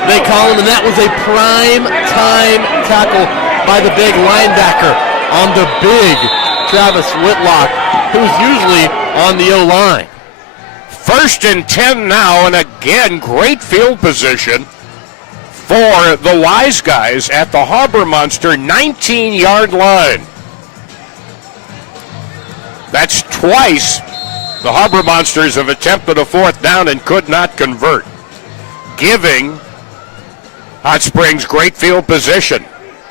they call him, and that was a prime time tackle by the big linebacker on the big Travis Whitlock, who's usually on the O-line. 1st and 10 now, and again, great field position for the Wiseguys at the Harbour Monster 19-yard line. That's twice the Harbour Monsters have attempted a 4th down and could not convert, giving Hot Springs great field position.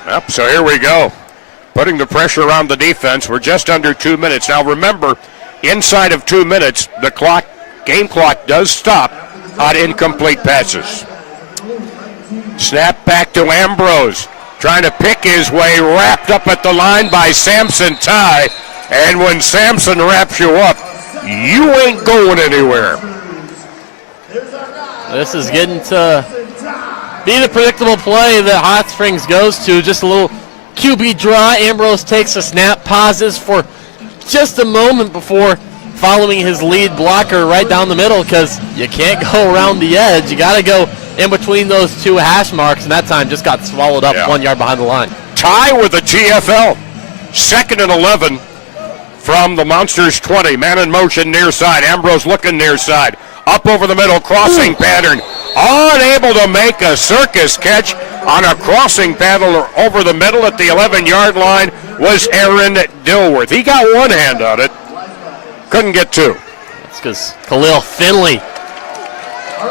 Yep, so here we go. Putting the pressure on the defense. We're just under 2 minutes. Now remember, inside of 2 minutes, the game clock does stop on incomplete passes. Snap back to Ambrose, trying to pick his way, wrapped up at the line by Samson Ty. And when Samson wraps you up, you ain't going anywhere. This is getting to be the predictable play that Hot Springs goes to. Just a little QB draw. Ambrose takes a snap, pauses for just a moment before following his lead blocker right down the middle, because you can't go around the edge. You got to go in between those two hash marks, and that time just got swallowed up 1 yard behind the line. Tie with the TFL. 2nd and 11 from the Monsters 20. Man in motion near side. Ambrose looking near side. Up over the middle, crossing pattern. Unable to make a circus catch on a crossing paddle over the middle at the 11-yard line was Aaron Dilworth. He got one hand on it. Couldn't get two. That's because Khalil Finley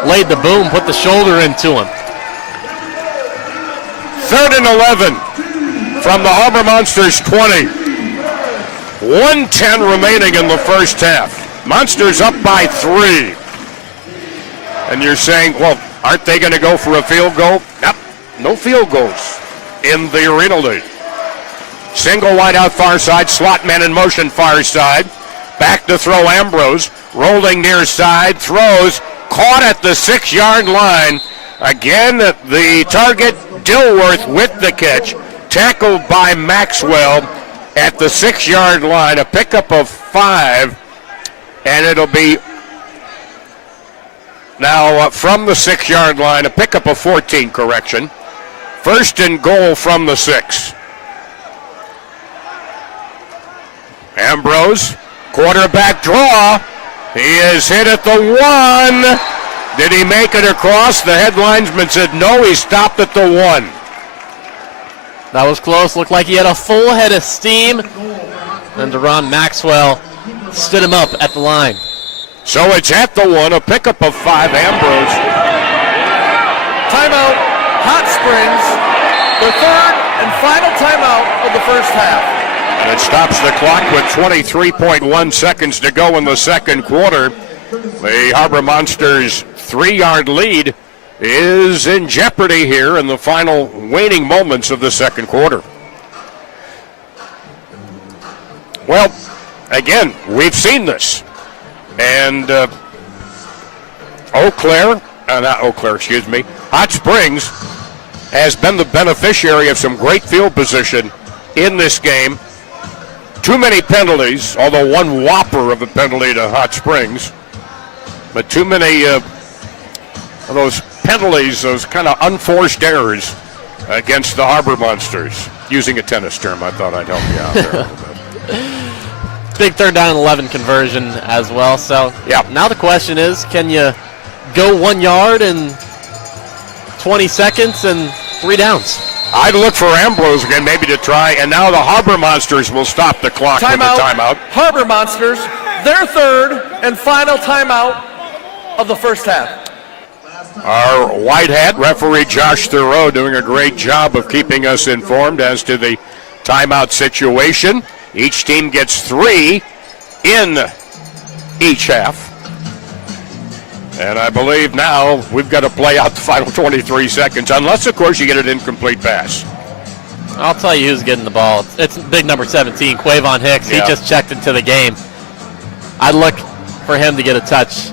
laid the boom, put the shoulder into him. 3rd and 11 from the Harbour Monsters 20. 1:10 remaining in the first half. Monsters up by 3. And you're saying, well, aren't they going to go for a field goal? Yep, no field goals in the Arena League. Single wide out far side, slot man in motion far side. Back to throw Ambrose, rolling near side, throws, caught at the 6-yard line. Again, the target, Dilworth with the catch, tackled by Maxwell at the 6-yard line, a pickup of 5, and it'll be now from the 6-yard line, a pickup of 14, correction. 1st and goal from the 6. Ambrose, quarterback draw. He is hit at the 1. Did he make it across? The head linesman said no, he stopped at the 1. That was close. Looked like he had a full head of steam. And Deron Maxwell stood him up at the line. So it's at the 1, a pickup of 5, Ambrose. Timeout, Hot Springs. The 3rd and final timeout of the first half. And it stops the clock with 23.1 seconds to go in the second quarter. The Harbour Monsters' 3-yard lead is in jeopardy here in the final waning moments of the second quarter. Well, again, we've seen this. And Hot Springs has been the beneficiary of some great field position in this game. Too many penalties, although one whopper of a penalty to Hot Springs. But too many of those penalties, those kind of unforced errors against the Harbour Monsters. Using a tennis term, I thought I'd help you out there a little bit. Big 3rd down and 11 conversion as well. So now the question is, can you go 1 yard in 20 seconds and 3 downs? I'd look for Ambrose again, maybe to try, and now the Harbour Monsters will stop the clock with a timeout. Harbour Monsters, their 3rd and final timeout of the first half. Our white hat referee Josh Thoreau doing a great job of keeping us informed as to the timeout situation. Each team gets 3 in each half. And I believe now we've got to play out the final 23 seconds, unless, of course, you get an incomplete pass. I'll tell you who's getting the ball. It's big number 17, Quavon Hicks. He just checked into the game. I'd look for him to get a touch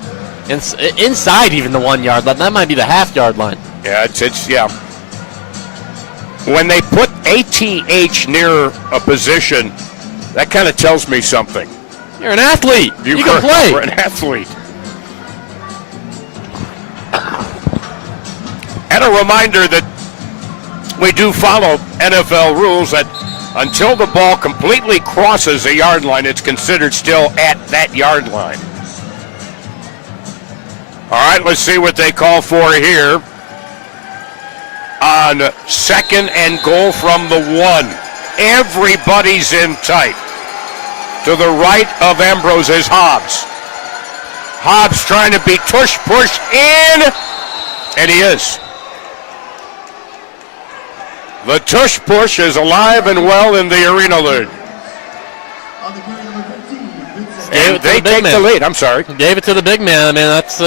inside even the 1 yard line. That might be the half-yard line. Yeah, yeah. When they put ATH near a position, that kind of tells me something. You're an athlete. You can play. You're an athlete. And a reminder that we do follow NFL rules that until the ball completely crosses the yard line, it's considered still at that yard line. All right, let's see what they call for here. On 2nd and goal from the 1. Everybody's in tight. To the right of Ambrose is Hobbs. Hobbs trying to be pushed in, and he is. The tush push is alive and well in the Arena League. And they take the lead. I'm sorry. Gave it to the big man. I mean, that's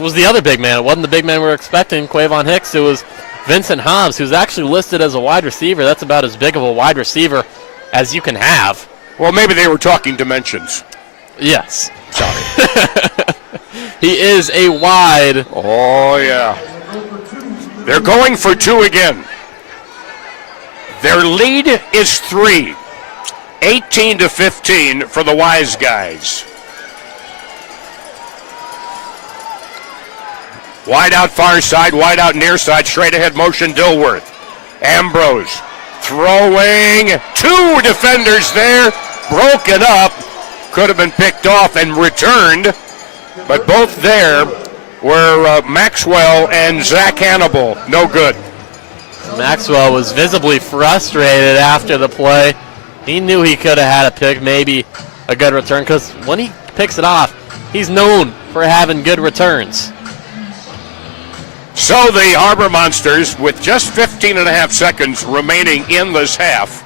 was the other big man. It wasn't the big man we were expecting, Quavon Hicks. It was Vincent Hobbs, who's actually listed as a wide receiver. That's about as big of a wide receiver as you can have. Well, maybe they were talking dimensions. Yes. Sorry. He is a wide. Oh, yeah. They're going for 2 again. Their lead is 3. 18-15 for the Wiseguys. Wide out far side, wide out near side, straight ahead motion Dilworth. Ambrose throwing, 2 defenders there, broken up, could have been picked off and returned, but both there were Maxwell and Zach Hannibal. No good. Maxwell was visibly frustrated after the play. He knew he could have had a pick, maybe a good return, because when he picks it off, he's known for having good returns. So the Harbour Monsters, with just 15.5 seconds remaining in this half,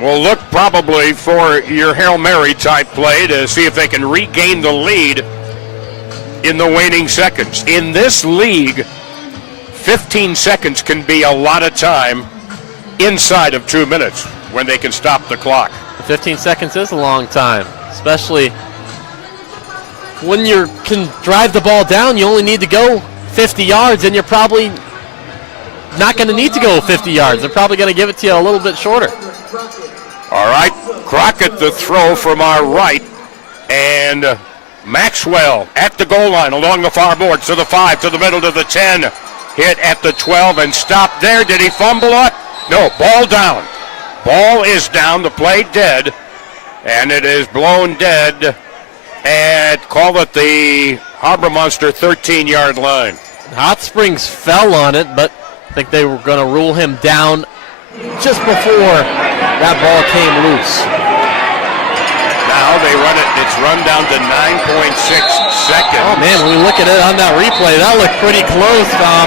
will look probably for your Hail Mary type play to see if they can regain the lead in the waning seconds. In this league, 15 seconds can be a lot of time inside of 2 minutes when they can stop the clock. 15 seconds is a long time, especially when you can drive the ball down. You only need to go 50 yards, and you're probably not going to need to go 50 yards. They're probably going to give it to you a little bit shorter. All right, Crockett the throw from our right, and Maxwell at the goal line along the far board to the 5, to the middle, to the 10. Hit at the 12 and stopped there. Did he fumble it? No, ball down. Ball is down, the play dead, and it is blown dead at, call it the Harbour Monster 13-yard line. Hot Springs fell on it, but I think they were going to rule him down just before that ball came loose. Now they run it, it's run down to 9.6 seconds. Oh man, when we look at it on that replay, that looked pretty close, Tom.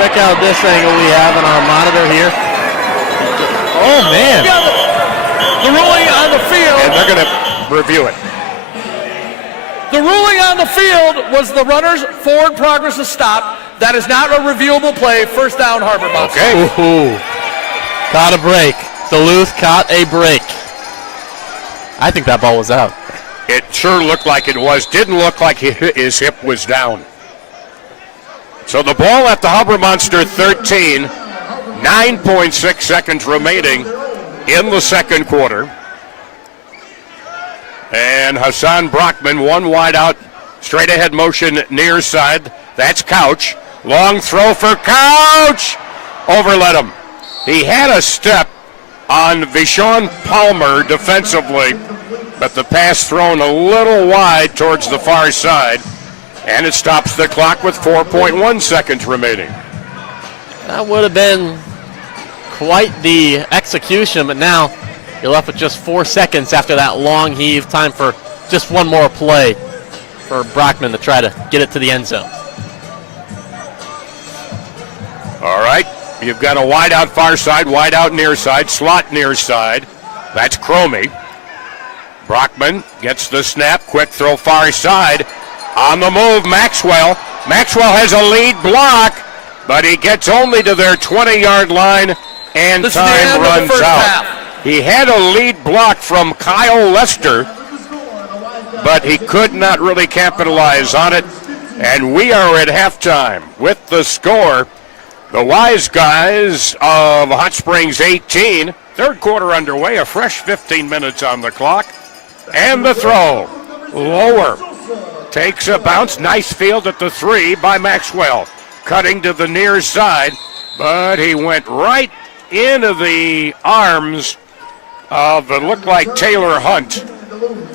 Check out this angle we have on our monitor here. Oh man. The ruling on the field. And they're going to review it. The ruling on the field was the runner's forward progress is stopped. That is not a reviewable play. First down, Harbour Monsters. Okay. Ooh. Caught a break. Duluth caught a break. I think that ball was out. It sure looked like it was. Didn't look like his hip was down. So the ball at the Harbour Monster 13. 9.6 seconds remaining in the second quarter. And Hassan Brockman, 1 wide out, straight ahead motion near side. That's Couch. Long throw for Couch. Overlet him. He had a step on Vishon Palmer defensively, but the pass thrown a little wide towards the far side, and it stops the clock with 4.1 seconds remaining. That would have been quite the execution, but now you're left with just 4 seconds after that long heave. Time for just one more play for Brockman to try to get it to the end zone. All right, you've got a wide out far side, wide out near side, slot near side. That's Cromie. Brockman gets the snap, quick throw far side. On the move, Maxwell. Maxwell has a lead block, but he gets only to their 20-yard line, and time runs out. He had a lead block from Kyle Lester, but he could not really capitalize on it. And we are at halftime with the score. The Wiseguys of Hot Springs 18. Third quarter underway, a fresh 15 minutes on the clock. And the throw. Lower. Takes a bounce. Nice field at the 3 by Maxwell. Cutting to the near side. But he went right into the arms of it looked like Taylor Hunt,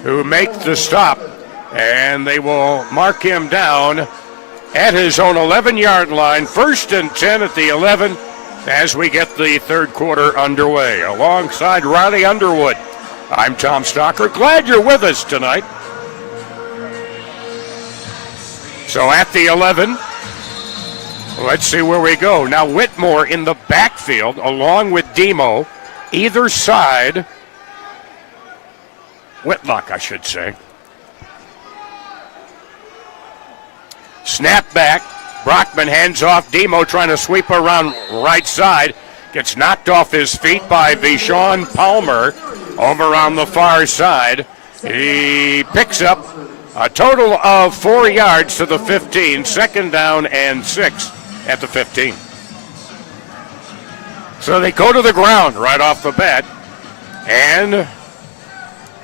who makes the stop. And they will mark him down at his own 11-yard line. 1st and 10 at the 11 as we get the third quarter underway. Alongside Riley Underwood, I'm Tom Stocker. Glad you're with us tonight. So at the 11, let's see where we go. Now Whitmore in the backfield along with Demo. Either side, Whitlock, I should say. Snap back. Brockman hands off. Demo trying to sweep around right side. Gets knocked off his feet by Vishon Palmer over on the far side. He picks up a total of 4 yards to the 15. 2nd down and 6 at the 15. So they go to the ground right off the bat. And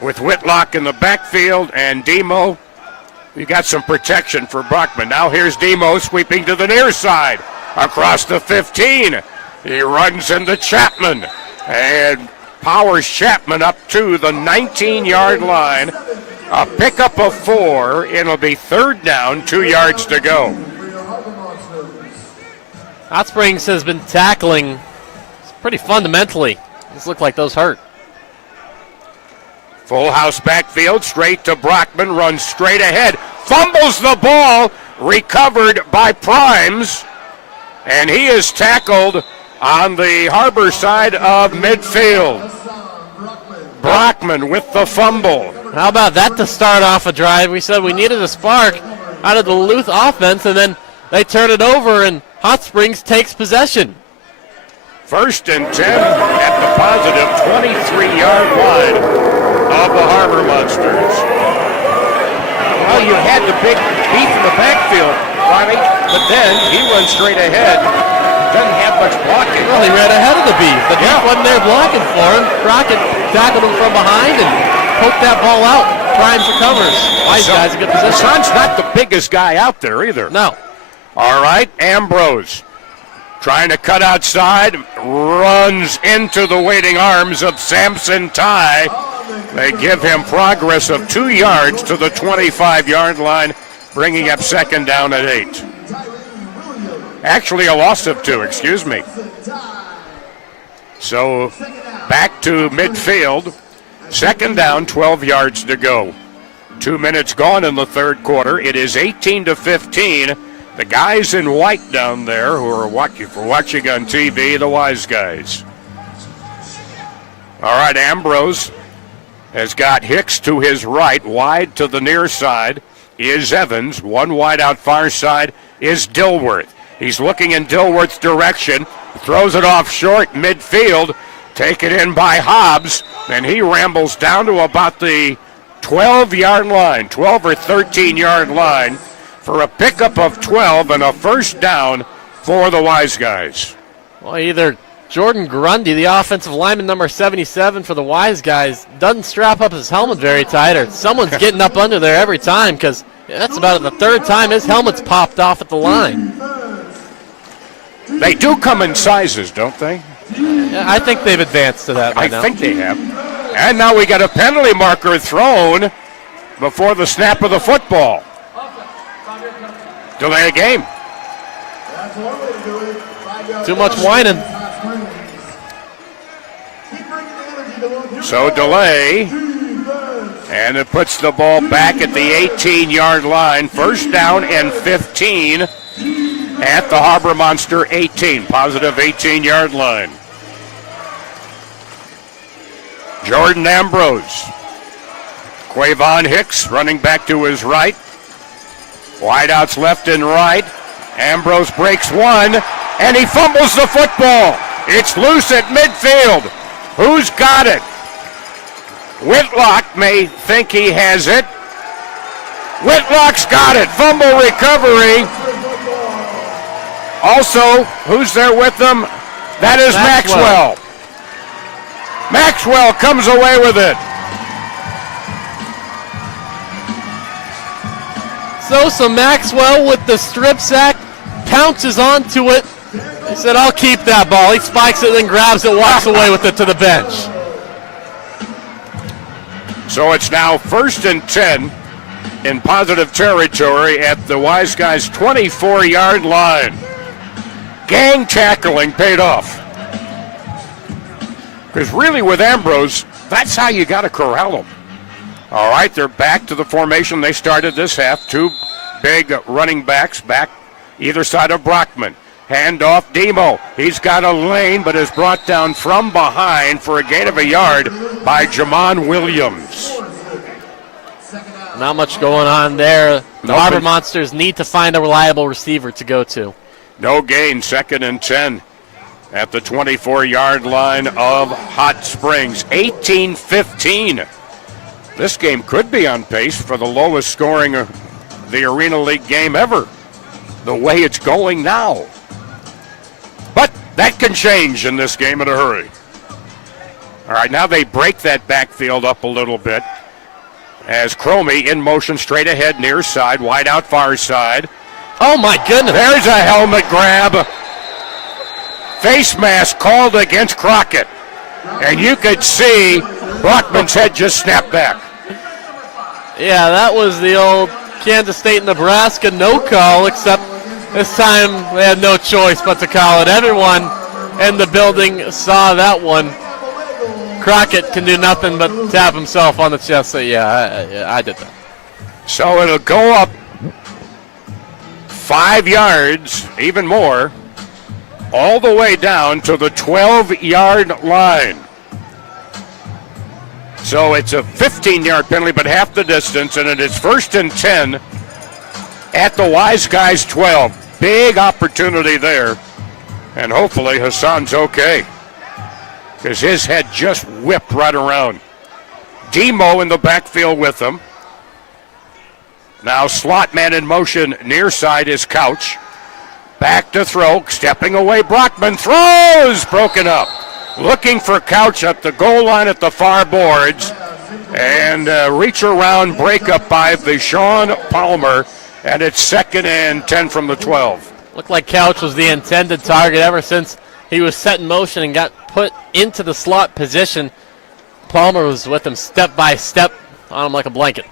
with Whitlock in the backfield and Demo, you got some protection for Brockman. Now here's Demo sweeping to the near side across the 15. He runs into Chapman and powers Chapman up to the 19-yard line. A pickup of 4. It'll be 3rd down, 2 yards to go. Hot Springs has been tackling pretty fundamentally. These look like those hurt. Full house backfield, straight to Brockman, runs straight ahead, fumbles the ball, recovered by Primes, and he is tackled on the Harbour side of midfield. Brockman with the fumble. How about that to start off a drive? We said we needed a spark out of the Duluth offense, and then they turn it over, and Hot Springs takes possession. 1st and 10 at the positive 23-yard line of the Harbour Monsters. Well, you had the big beef in the backfield, Ronnie, but then he runs straight ahead. Doesn't have much blocking. Well, he ran ahead of the beef. The beef wasn't there blocking for him. Crockett tackled him from behind and poked that ball out. Primes recovers. Wiseguys in good position. Son's not the biggest guy out there either. No. All right, Ambrose trying to cut outside, runs into the waiting arms of Samson Ty. They give him progress of 2 yards to the 25-yard line, bringing up 2nd down at 8. Actually, a loss of 2, excuse me. So back to midfield. 2nd down, 12 yards to go. 2 minutes gone in the third quarter. It is 18-15. The guys in white down there who are watching on TV, the Wiseguys. All right, Ambrose has got Hicks to his right, wide to the near side is Evans. One wide out far side is Dilworth. He's looking in Dilworth's direction, throws it off short midfield, taken in by Hobbs, and he rambles down to about the 12-yard line, 12 or 13-yard line, for a pickup of 12 and a 1st down for the Wiseguys. Well, either Jordan Grundy, the offensive lineman number 77 for the Wiseguys, doesn't strap up his helmet very tight, or someone's getting up under there every time, because that's about the 3rd time his helmet's popped off at the line. They do come in sizes, don't they? Yeah, I think they've advanced to that by now. I think they have. And now we got a penalty marker thrown before the snap of the football. Delay a game. Too much whining. So delay. And it puts the ball back at the 18-yard line. 1st down and 15 at the Harbour Monster 18. Positive 18-yard line. Jordan Ambrose. Quavon Hicks running back to his right. Wideouts left and right. Ambrose breaks one, and he fumbles the football. It's loose at midfield. Who's got it? Whitlock may think he has it. Whitlock's got it. Fumble recovery. Also, who's there with them? That is Maxwell. Maxwell comes away with it. So Maxwell with the strip sack pounces onto it. He said, I'll keep that ball. He spikes it, then grabs it, walks away with it to the bench. So it's now 1st and 10 in positive territory at the Wiseguys 24-yard line. Gang tackling paid off. Because really with Ambrose, that's how you got to corral them. All right, they're back to the formation they started this half. Two big running backs back either side of Brockman. Hand off Demo. He's got a lane, but is brought down from behind for a gain of a yard by Jamon Williams. Not much going on there. The Harbour Monsters need to find a reliable receiver to go to. No gain, 2nd and 10 at the 24-yard line of Hot Springs. 18-15. This game could be on pace for the lowest scoring of the Arena League game ever, the way it's going now. But that can change in this game in a hurry. All right, now they break that backfield up a little bit as Cromie in motion straight ahead, near side, wide out far side. Oh, my goodness. There's a helmet grab. Face mask called against Crockett. And you could see Brockman's head just snap back. Yeah, that was the old Kansas State-Nebraska no call, except this time they had no choice but to call it. Everyone in the building saw that one. Crockett can do nothing but tap himself on the chest. Say, yeah, I did that. So it'll go up 5 yards, even more, all the way down to the 12-yard line. So it's a 15-yard penalty, but half the distance, and it is 1st and 10 at the Wiseguys 12. Big opportunity there, and hopefully Hassan's okay, because his head just whipped right around. Demo in the backfield with him. Now slot man in motion near side is Couch. Back to throw, stepping away Brockman, throws, broken up. Looking for Couch at the goal line at the far boards. And reach around breakup by Vishon Palmer. And it's 2nd and 10 from the 12. Looked like Couch was the intended target ever since he was set in motion and got put into the slot position. Palmer was with him step by step on him like a blanket.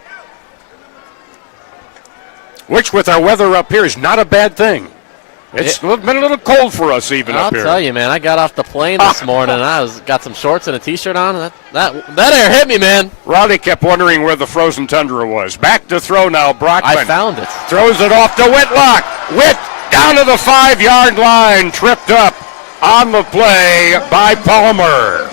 Which with our weather up here is not a bad thing. It's been a little cold for us even up here. I'll tell you, man, I got off the plane this morning and I got some shorts and a T-shirt on. That air hit me, man. Rowdy kept wondering where the frozen tundra was. Back to throw now, Brockman. I found it. Throws it off to Whitlock. Whit down to the 5-yard line, tripped up on the play by Palmer.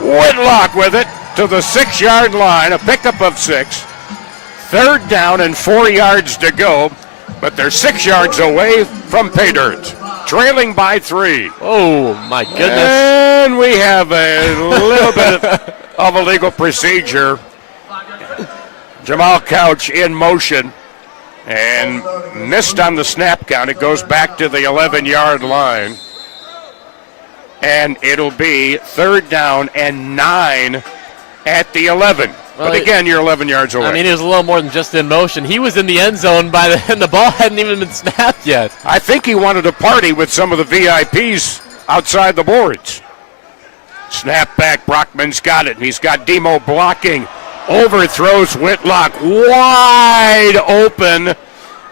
Whitlock with it to the 6-yard line, a pickup of 6. 3rd down and 4 yards to go, but they're 6 yards away from pay dirt, trailing by 3. Oh, my goodness. And we have a little bit of illegal procedure. Jamal Couch in motion and missed on the snap count. It goes back to the 11-yard line. And it'll be 3rd down and 9 at the 11. Well, but again, you're 11 yards away. I mean, he was a little more than just in motion. He was in the end zone by the and the ball hadn't even been snapped yet. I think he wanted to party with some of the VIPs outside the boards. Snap back, Brockman's got it, and he's got Demo blocking. Overthrows Whitlock wide open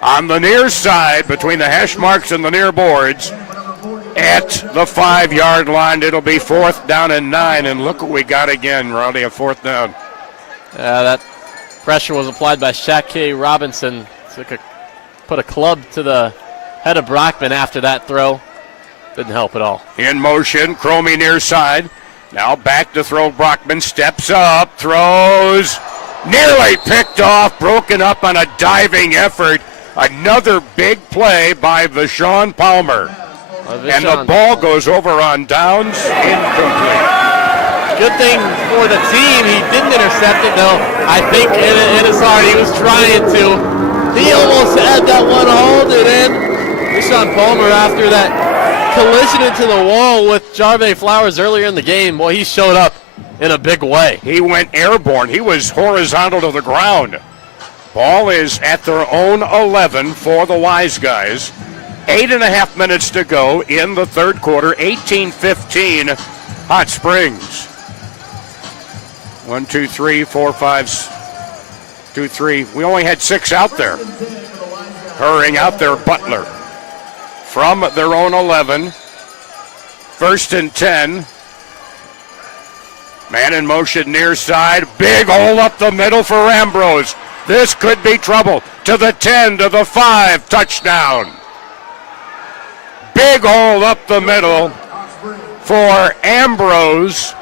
on the near side between the hash marks and the near boards. At the 5-yard line, it'll be 4th down and 9, and look what we got again, Rowdy, a 4th down. That pressure was applied by Shaq Robinson. Put a club to the head of Brockman after that throw. Didn't help at all. In motion, Cromie near side. Now back to throw. Brockman steps up, throws. Nearly picked off, broken up on a diving effort. Another big play by Vishon Palmer. And the ball goes over on downs, incomplete. Good thing for the team, he didn't intercept it, though. I think in his heart he was trying to. He almost had that one hauled it in. Deshaun Palmer, after that collision into the wall with Jarve Flowers earlier in the game, boy, he showed up in a big way. He went airborne. He was horizontal to the ground. Ball is at their own 11 for the Wiseguys. 8.5 minutes to go in the third quarter. 18-15 Hot Springs. 1, 2, 3, 4, 5, 2, 3. We only had 6 out there. Hurrying out there, Butler. From their own 11. 1st and 10. Man in motion near side. Big hole up the middle for Ambrose. This could be trouble. To the 10, to the 5. Touchdown. Big hole up the middle for Ambrose.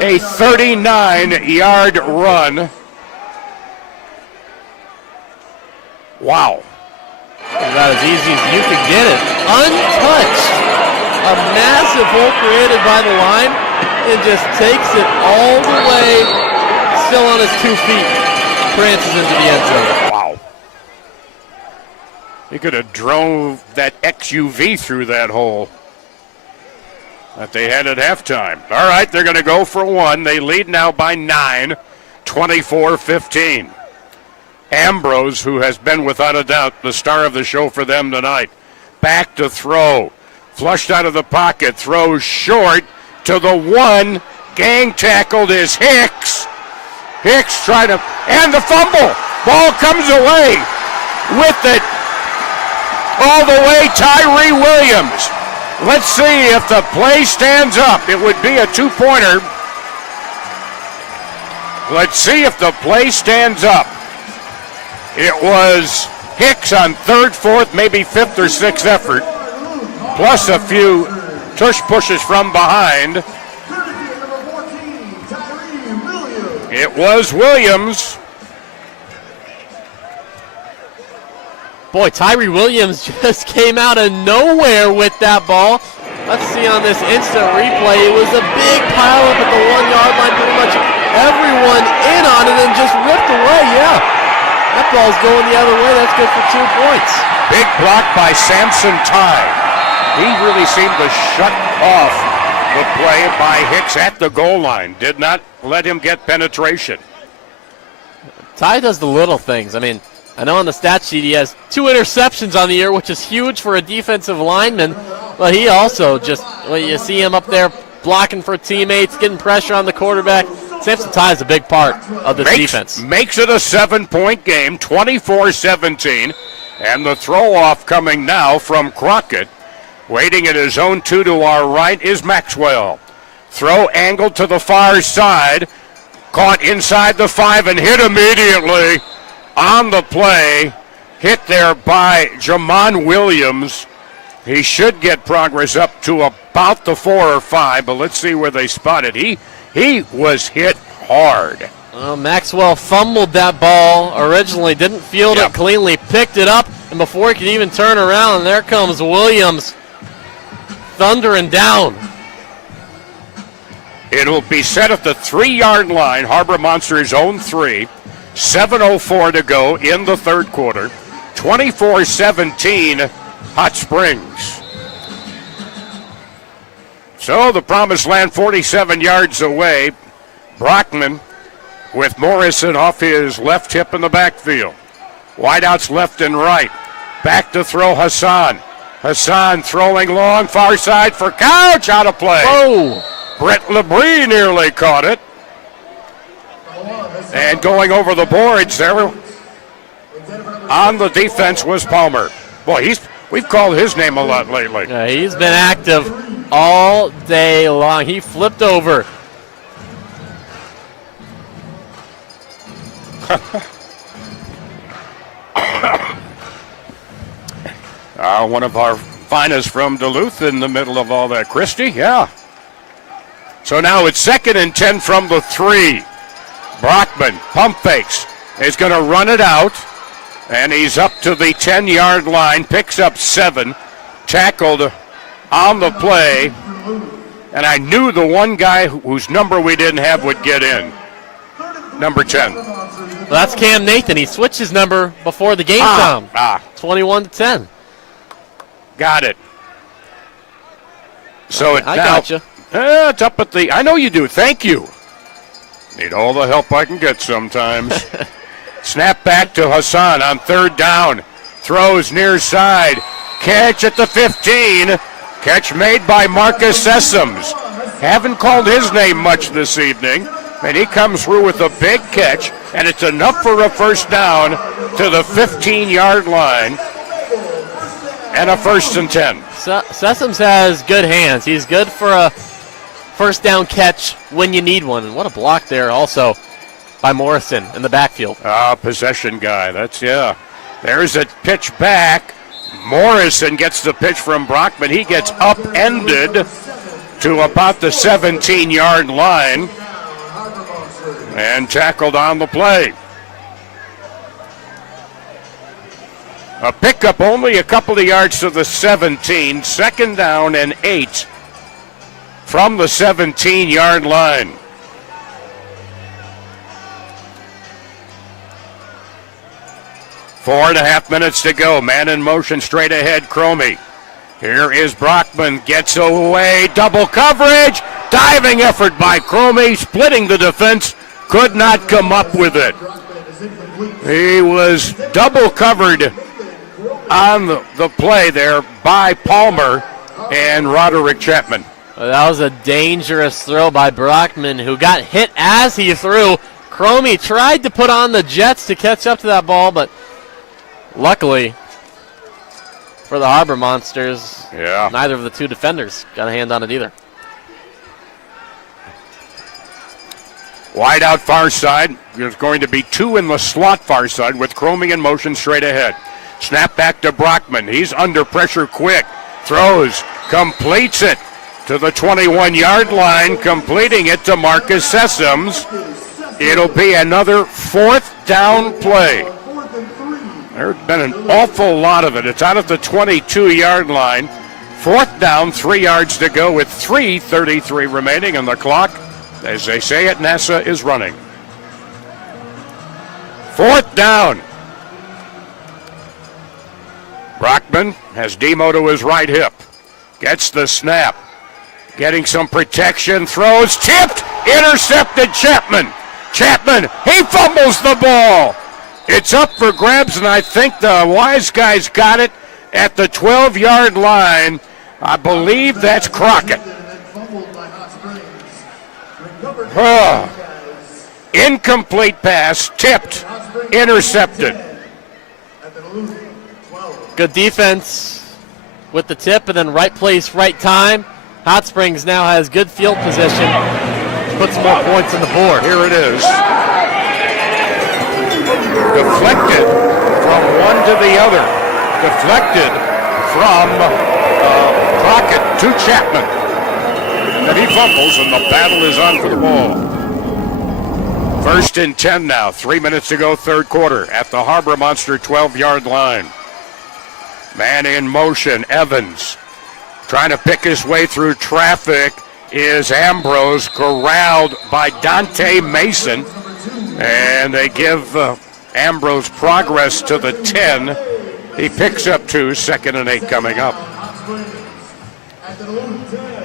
A 39-yard run. Wow. About as easy as you can get it. Untouched. A massive hole created by the line and just takes it all the way, still on his 2 feet. Prances into the end zone. Wow. He could have drove that XUV through that hole that they had at halftime. All right, they're going to go for 1. They lead now by 9, 24-15. Ambrose, who has been without a doubt the star of the show for them tonight, back to throw. Flushed out of the pocket, throws short to the 1. Gang tackled is Hicks. Hicks trying to, and the fumble. Ball comes away with it. All the way, Tyree Williams. Let's see if the play stands up. It would be a 2-pointer. Let's see if the play stands up. It was Hicks on 3rd, 4th, maybe 5th or 6th effort, plus a few tush pushes from behind. It was Williams. Boy, Tyree Williams just came out of nowhere with that ball. Let's see on this instant replay. It was a big pile up at the 1-yard line. Pretty much everyone in on it and just ripped away. Yeah, that ball's going the other way. That's good for 2 points. Big block by Samson Ty. He really seemed to shut off the play by Hicks at the goal line. Did not let him get penetration. Ty does the little things. I mean, I know on the stat sheet he has 2 interceptions on the year, which is huge for a defensive lineman. But he also just, well, you see him up there blocking for teammates, getting pressure on the quarterback. Samson Ty is a big part of this defense. Makes it a 7-point game, 24-17. And the throw-off coming now from Crockett. Waiting at his own 2 to our right is Maxwell. Throw angled to the far side. Caught inside the 5 and hit immediately on the play. Hit there by Jamon Williams. He should get progress up to about the 4 or 5, but let's see where they spot it. He was hit hard. Well, Maxwell fumbled that ball originally, didn't field it cleanly, picked it up, and before he could even turn around, there comes Williams thundering down. It'll be set at the 3-yard line, Harbor Monsters' own 3. 7:04 to go in the third quarter. 24-17 Hot Springs. So the Promised Land 47 yards away. Brockman with Morrison off his left hip in the backfield. Wideouts left and right. Back to throw Hassan. Hassan throwing long, far side for Couch, out of play. Oh! Brett Labrie nearly caught it. And going over the boards there on the defense was Palmer. Boy, we've called his name a lot lately. Yeah, he's been active all day long. He flipped over. One of our finest from Duluth in the middle of all that. Christie, yeah. So now it's 2nd and 10 from the 3. Brockman, pump fakes, is going to run it out, and he's up to the 10-yard line, picks up 7, tackled on the play, and I knew the one guy whose number we didn't have would get in. Number 10. Well, that's Cam Nathan. He switched his number before the game time. 21-10. Got it. So I got you. It's up at the. I know you do. Thank you. Need all the help I can get sometimes. Snap back to Hassan on third down. Throws near side. Catch at the 15. Catch made by Marcus Sessoms. Haven't called his name much this evening. And he comes through with a big catch. And it's enough for a first down to the 15-yard line. And a 1st and 10. Sessoms has good hands. He's good for a first down catch when you need one. And what a block there also by Morrison in the backfield. Possession guy. There's a pitch back. Morrison gets the pitch from Brockman. He gets upended to about the 17-yard line and tackled on the play. A pickup only a couple of yards to the 17. 2nd down and 8 from the 17-yard line. Four and a half minutes to go. Man in motion straight ahead, Cromie. Here is Brockman. Gets away. Double coverage. Diving effort by Cromie. Splitting the defense. Could not come up with it. He was double covered on the play there by Palmer and Roderick Chapman. Well, that was a dangerous throw by Brockman, who got hit as he threw. Cromie tried to put on the Jets to catch up to that ball, but luckily for the Harbour Monsters, neither of the two defenders got a hand on it either. Wide out far side. There's going to be 2 in the slot far side with Cromie in motion straight ahead. Snap back to Brockman. He's under pressure quick. Throws. Completes it to the 21-yard line. Completing it to Marcus Sessoms. It'll be another 4th down play. There's been an awful lot of it. It's out at the 22-yard line. 4th down, 3 yards to go with 3:33 remaining on the clock. As they say at NASA, is running. 4th down. Brockman has Demo to his right hip. Gets the snap. Getting some protection. Throws. Tipped. Intercepted Chapman. Chapman. He fumbles the ball. It's up for grabs, and I think the Wiseguys got it at the 12-yard line. I believe that's Crockett. Incomplete pass, tipped, intercepted. Good defense with the tip, and then right place, right time. Hot Springs now has good field position. Puts more points on the board. Here it is. Deflected from one to the other. Deflected from Crockett to Chapman. And he fumbles, and the battle is on for the ball. 1st and 10 now. 3 minutes to go, 3rd quarter, at the Harbour Monster 12-yard line. Man in motion, Evans. Trying to pick his way through traffic is Ambrose, corralled by Dante Mason. And they give Ambrose progress to the 10. He picks up 2, 2nd and 8 coming up.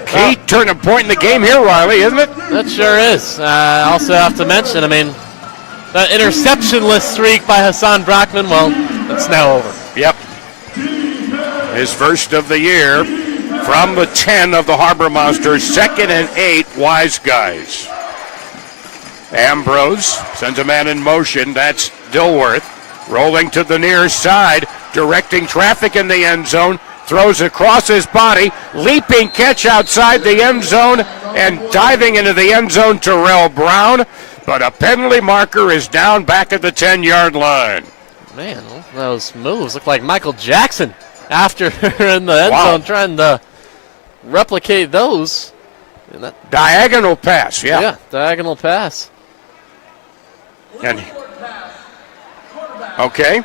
Key turning point in the game here, Riley, isn't it? That sure is. I also have to mention, the interception-less streak by Hassan Brockman, well, it's now over. Yep. His first of the year from the 10 of the Harbour Monsters. 2nd and 8, Wiseguys. Ambrose sends a man in motion. That's Dilworth. Rolling to the near side, directing traffic in the end zone. Throws across his body, leaping catch outside the end zone, and diving into the end zone, Terrell Brown. But a penalty marker is down back at the 10-yard line. Man, those moves look like Michael Jackson after in the end zone trying to replicate those. Diagonal pass, Yeah, diagonal pass. And, okay.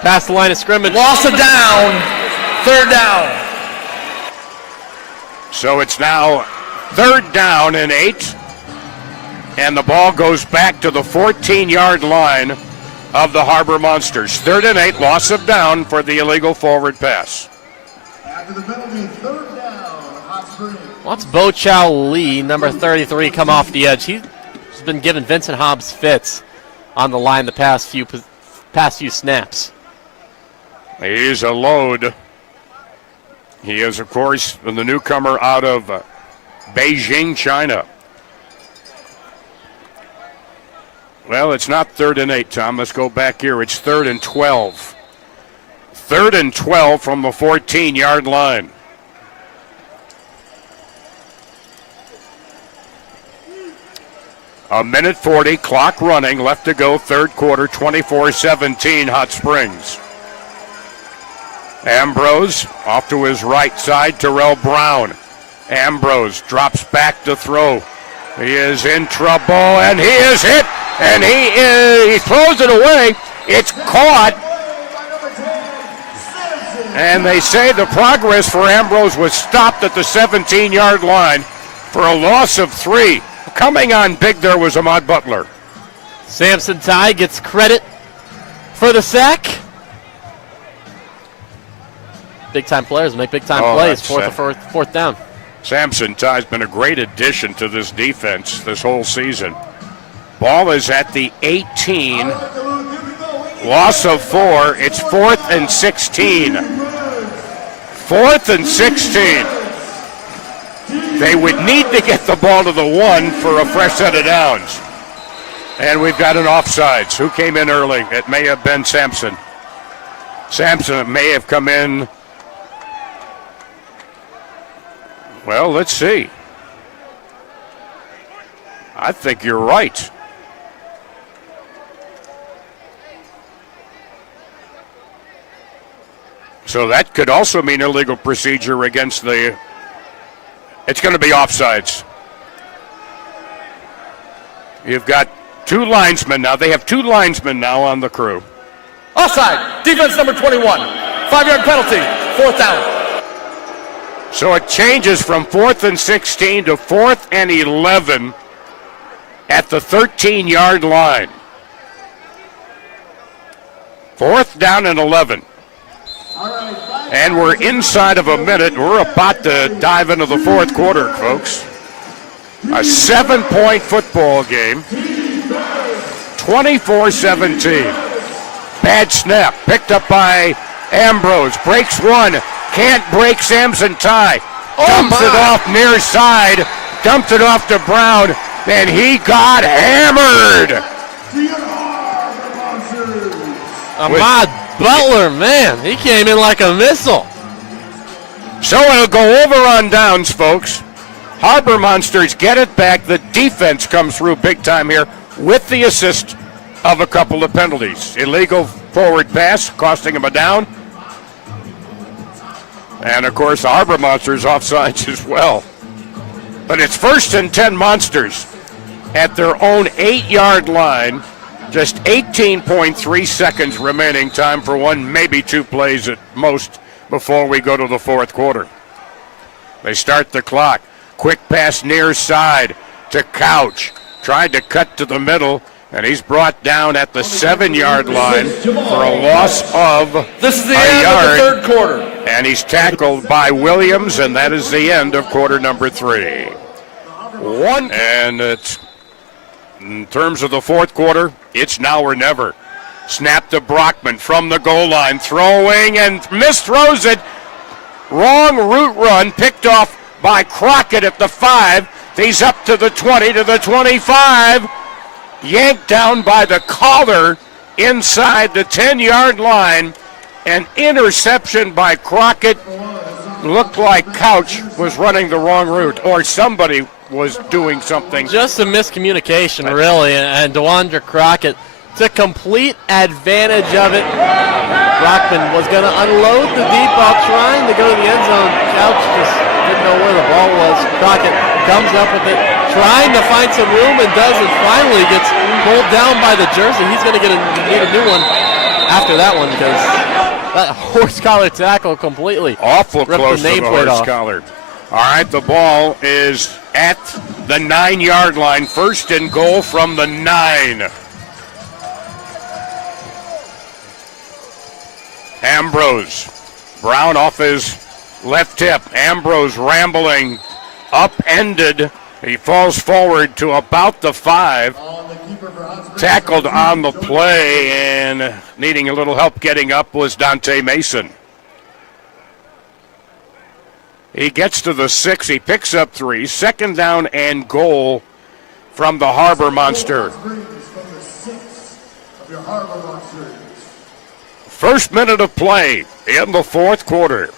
Past the line of scrimmage. Loss of down. 3rd down. So it's now 3rd down and 8. And the ball goes back to the 14-yard line of the Harbour Monsters. 3rd and 8, loss of down for the illegal forward pass. After the penalty, 3rd down, Hot Springs. Watch Bo Chow Lee, number 33, come off the edge. He's been giving Vincent Hobbs fits on the line the past few snaps. He's a load. He is, of course, the newcomer out of Beijing, China. Well, it's not 3rd and 8, Tom. Let's go back here. It's 3rd and 12. 3rd and 12 from the 14-yard line. A minute 40, clock running, left to go, 3rd quarter, 24-17, Hot Springs. Ambrose off to his right side, Terrell Brown. Ambrose drops back to throw. He is in trouble, and he is hit, and he throws it away. It's caught. And they say the progress for Ambrose was stopped at the 17-yard line for a loss of 3. Coming on big there was Ahmad Butler. Samson Ty gets credit for the sack. Big-time players make big-time plays, fourth down. Samson Ty's been a great addition to this defense this whole season. Ball is at the 18. Loss of 4. It's 4th and 16. 4th and 16. They would need to get the ball to the 1 for a fresh set of downs. And we've got an offsides. Who came in early? It may have been Sampson. Sampson may have come in. Well, let's see. I think you're right. So that could also mean illegal procedure against the... It's going to be offsides. You've got 2 linesmen now. They have 2 linesmen now on the crew. Offside. Defense number 21. 5-yard penalty. 4th down. So it changes from 4th and 16 to 4th and 11 at the 13-yard line. 4th down and 11. And we're inside of a minute. We're about to dive into the 4th quarter, folks. A 7-point football game. 24-17. Bad snap. Picked up by Ambrose. Breaks 1. Can't break Samson Ty. Dumps it off near side. Dumped it off to Brown. And he got hammered. Ahmad Butler, man, he came in like a missile. So it'll go over on downs, folks. Harbour Monsters get it back. The defense comes through big time here with the assist of a couple of penalties. Illegal forward pass costing him a down. And, of course, the Harbour Monsters offsides as well. But it's 1st and 10 Monsters at their own 8-yard line. Just 18.3 seconds remaining, time for 1, maybe 2 plays at most before we go to the 4th quarter. They start the clock. Quick pass near side to Couch. Tried to cut to the middle, and he's brought down at the 7-yard line for a loss of This is the a end yard. of the 3rd quarter. And he's tackled by Williams, and that is the end of quarter number 3. And it's, in terms of the 4th quarter, it's now or never. Snap to Brockman from the goal line, throwing and misthrows it. Wrong route run, picked off by Crockett at the 5. He's up to the 20, to the 25. Yanked down by the collar inside the 10-yard line. An interception by Crockett. Looked like Couch was running the wrong route, or somebody was doing something. Just a miscommunication, really, and DeWandre Crockett took complete advantage of it. Brockman was going to unload the deep ball, trying to go to the end zone. Couch just didn't know where the ball was. Crockett comes up with it, trying to find some room, and does, and finally gets pulled down by the jersey. He's going to need a new one after that one, because that horse collar tackle completely awful ripped close the to the nameplate horse off. collar. All right, the ball is at the 9-yard line. First and goal from the 9. Ambrose. Brown off his left hip. Ambrose rambling, upended. He falls forward to about the 5. Tackled on the play and needing a little help getting up was Dante Mason. He gets to the 6. He picks up 3. Second down and goal from the Harbour Monster. First minute of play in the fourth quarter.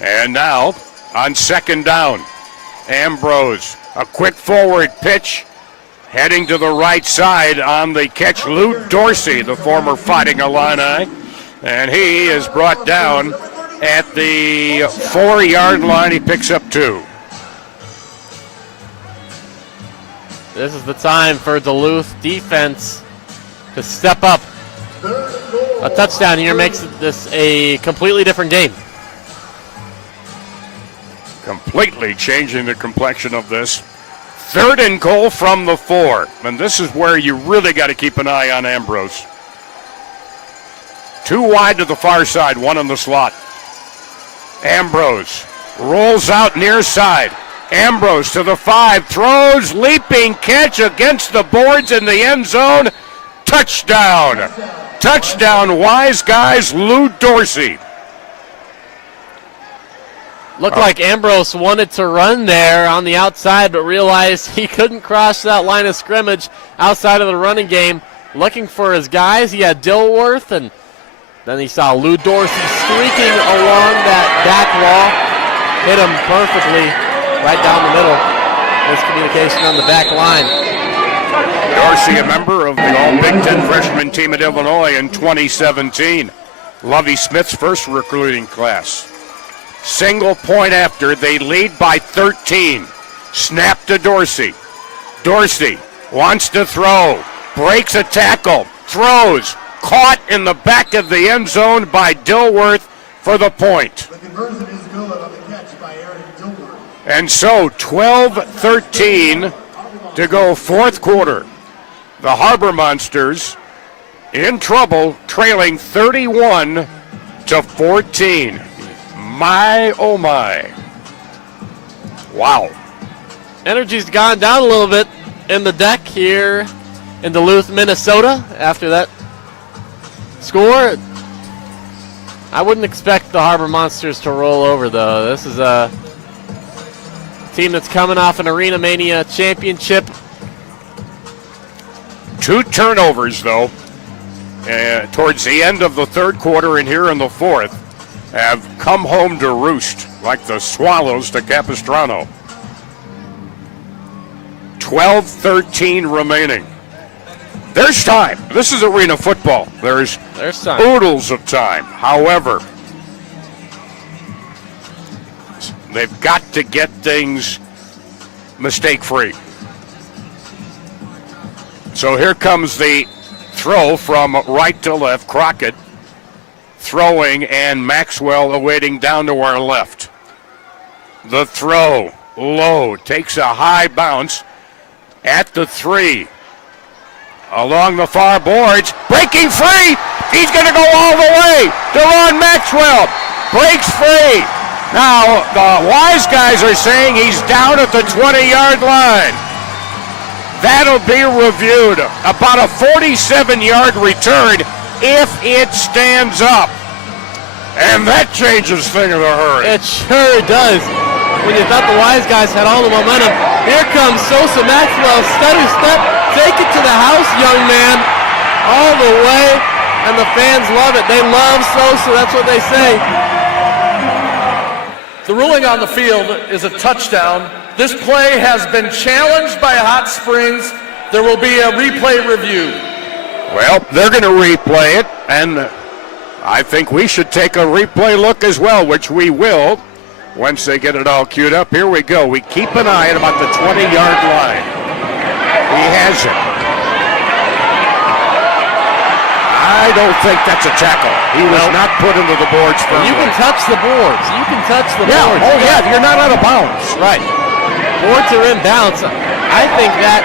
And now on second down, Ambrose, a quick forward pitch. Heading to the right side on the catch, Lou Dorsey, the former Fighting Illini. And he is brought down at the 4-yard line. He picks up 2. This is the time for Duluth defense to step up. A touchdown here makes this a completely different game. Completely changing the complexion of this. Third and goal from the 4. And this is where you really got to keep an eye on Ambrose. 2 wide to the far side, 1 in the slot. Ambrose rolls out near side. Ambrose to the 5, throws, leaping catch against the boards in the end zone. Touchdown. Touchdown, Wiseguys, Lou Dorsey. Looked like Ambrose wanted to run there on the outside, but realized he couldn't cross that line of scrimmage outside of the running game. Looking for his guys, he had Dilworth, and then he saw Lou Dorsey streaking along that back wall. Hit him perfectly right down the middle. Miscommunication on the back line. Dorsey, a member of the All-Big Ten freshman team at Illinois in 2017. Lovie Smith's first recruiting class. Single point after, they lead by 13. Snap to Dorsey. Dorsey wants to throw, breaks a tackle, throws, caught in the back of the end zone by Dilworth for the point. The conversion is good on the catch by Aaron Dilworth. And so 12-13 to go fourth quarter. The Harbour Monsters in trouble, trailing 31-14. My, oh my. Wow. Energy's gone down a little bit in the deck here in Duluth, Minnesota after that score. I wouldn't expect the Harbour Monsters to roll over, though. This is a team that's coming off an Arena Mania championship. 2 turnovers, though, towards the end of the third quarter and here in the fourth. Have come home to roost like the Swallows to Capistrano. 12-13 remaining. There's time. This is arena football. There's time. Oodles of time. However, they've got to get things mistake-free. So here comes the throw from right to left. Crockett throwing, and Maxwell awaiting down to our left. The throw, low, takes a high bounce at the 3. Along the far boards, breaking free. He's going to go all the way. DeRon Maxwell breaks free. Now, the Wiseguys are saying he's down at the 20-yard line. That'll be reviewed. About a 47-yard return if it stands up. And that changes things in a hurry. It sure does. When you thought the Wiseguys had all the momentum, here comes Sosa Maxwell, stutter step, take it to the house, young man, all the way, and the fans love it. They love Sosa, that's what they say. The ruling on the field is a touchdown. This play has been challenged by Hot Springs. There will be a replay review. Well, they're going to replay it, and I think we should take a replay look as well, which we will once they get it all queued up. Here we go. We keep an eye at about the 20-yard line. He has it. I don't think that's a tackle. He was not put into the boards firmly. You can touch the boards. You can touch the Yeah, boards. oh yeah, you're not out of bounds. Right. Boards are in bounds. I think that's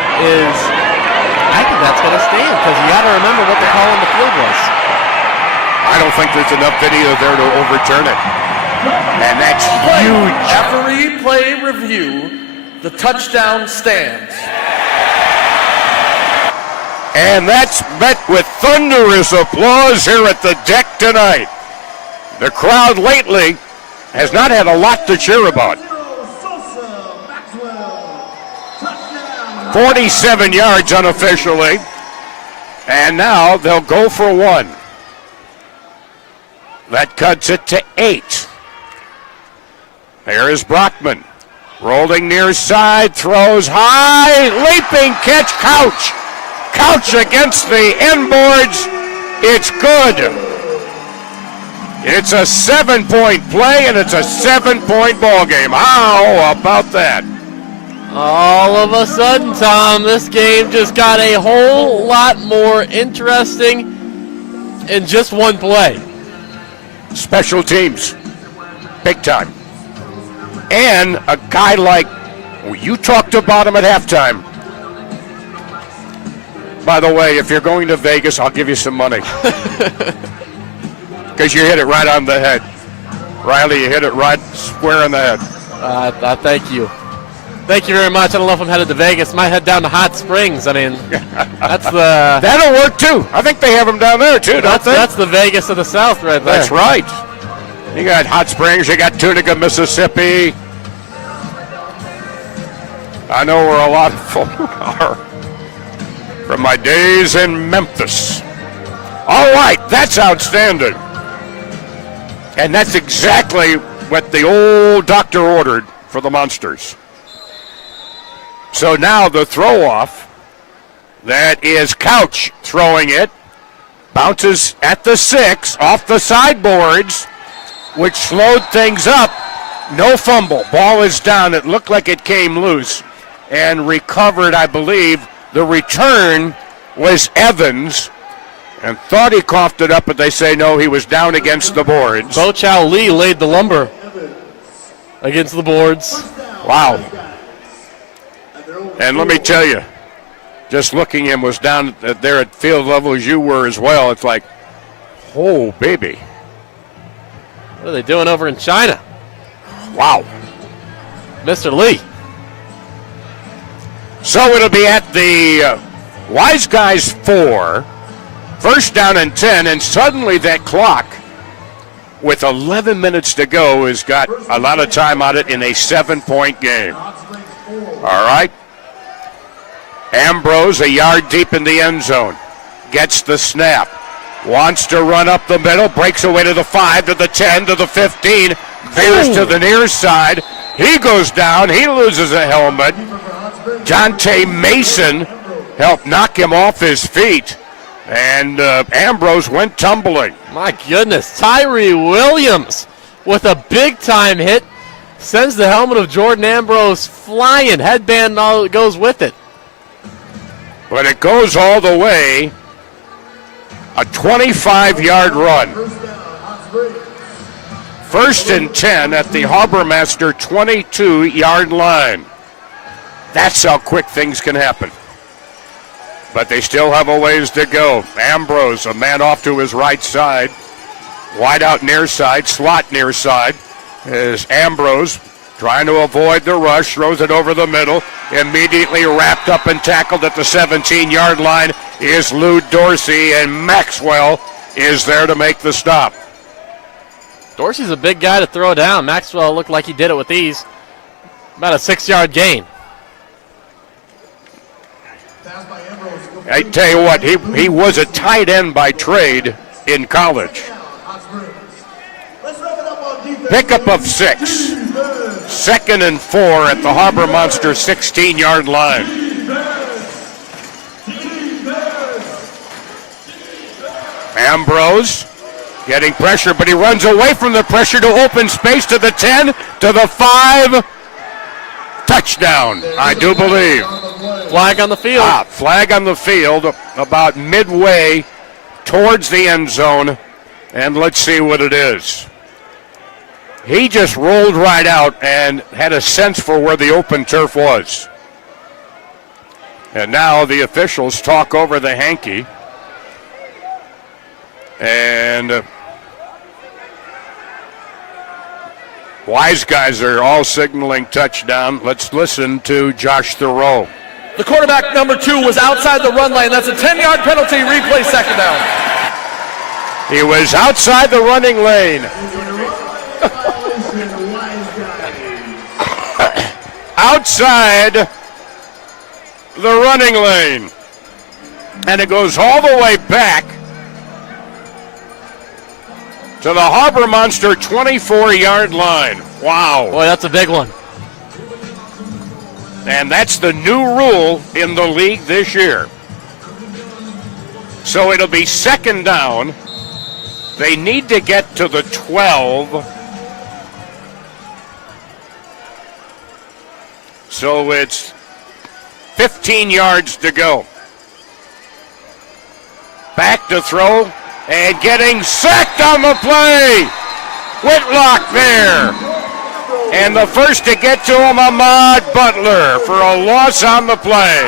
going to stand because you got to remember what the call on the field was. I don't think there's enough video there to overturn it. And that's huge. Referee play review. The touchdown stands. And that's met with thunderous applause here at the deck tonight. The crowd lately has not had a lot to cheer about. 47 yards unofficially. And now they'll go for one. That cuts it to 8. There is Brockman. Rolling near side, throws high, leaping catch, Couch. Couch against the end boards. It's good. It's a 7-point play, and it's a 7-point ball game. How about that? All of a sudden, Tom, this game just got a whole lot more interesting in just one play. Special teams, big time. And a guy like, you talked about him at halftime. By the way, if you're going to Vegas, I'll give you some money. Because you hit it right on the head. Riley, you hit it right square on the head. Thank you. Thank you very much. I don't know if I'm headed to Vegas. Might head down to Hot Springs. I mean, that's the... That'll work, too. I think they have them down there, too, don't they? That's the Vegas of the South right there. That's right. You got Hot Springs, you got Tunica, Mississippi. I know where a lot of folk are from my days in Memphis. All right, that's outstanding. And that's exactly what the old doctor ordered for the Monsters. So now the throw-off, that is Couch throwing it, bounces at the 6, off the sideboards, which slowed things up. No fumble. Ball is down. It looked like it came loose and recovered, I believe. The return was Evans and thought he coughed it up, but they say no, he was down against the boards. Bo Chow Lee laid the lumber against the boards. Wow. And let me tell you, just looking him was down there at field level as you were as well. It's like, oh, baby. What are they doing over in China? Wow. Mr. Lee. So it'll be at the Wiseguys 4, first down and 10, and suddenly that clock, with 11 minutes to go, has got a lot of time on it in a 7-point game. All right. Ambrose, a yard deep in the end zone, gets the snap. Wants to run up the middle, breaks away to the 5, to the 10, to the 15, veers to the near side. He goes down, he loses a helmet. Jonte Mason helped knock him off his feet, and Ambrose went tumbling. My goodness, Tyree Williams with a big-time hit sends the helmet of Jordan Ambrose flying. Headband all goes with it. But it goes all the way. A 25-yard run. First and 10 at the Harbour Master 22-yard line. That's how quick things can happen. But they still have a ways to go. Ambrose, a man off to his right side. Wide out near side, slot near side. Is Ambrose trying to avoid the rush, throws it over the middle. Immediately wrapped up and tackled at the 17-yard line is Lou Dorsey, and Maxwell is there to make the stop. Dorsey's a big guy to throw down. Maxwell looked like he did it with ease. About a 6-yard gain. I tell you what, he was a tight end by trade in college. Pickup of 6. Second and 4 at the Harbour Monster 16-yard line. Ambrose getting pressure, but he runs away from the pressure to open space to the 10, to the 5. Touchdown, I do believe. Flag on the field. Flag on the field about midway towards the end zone, and let's see what it is. He just rolled right out and had a sense for where the open turf was. And now the officials talk over the hanky. And Wiseguys are all signaling touchdown. Let's listen to Josh Thoreau. The quarterback, number 2, was outside the run lane. That's a 10-yard penalty, replay second down. He was outside the running lane. Outside the running lane. And it goes all the way back to the Harbour Monster 24-yard line. Wow. Boy, that's a big one. And that's the new rule in the league this year. So it'll be second down. They need to get to the 12. So it's 15 yards to go. Back to throw and getting sacked on the play. Whitlock there. And the first to get to him, Ahmad Butler, for a loss on the play.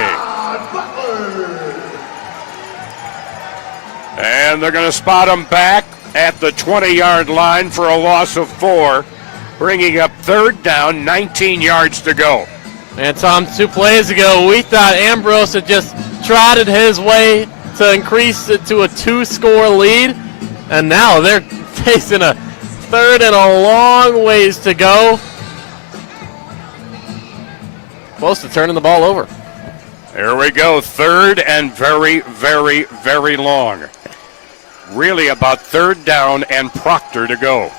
And they're going to spot him back at the 20-yard line for a loss of 4, bringing up third down, 19 yards to go. And Tom, 2 plays ago, we thought Ambrose had just trotted his way to increase it to a 2-score lead. And now they're facing a third and a long ways to go. Close to turning the ball over. There we go, third and very, very, very long. Really about third down and Proctor to go.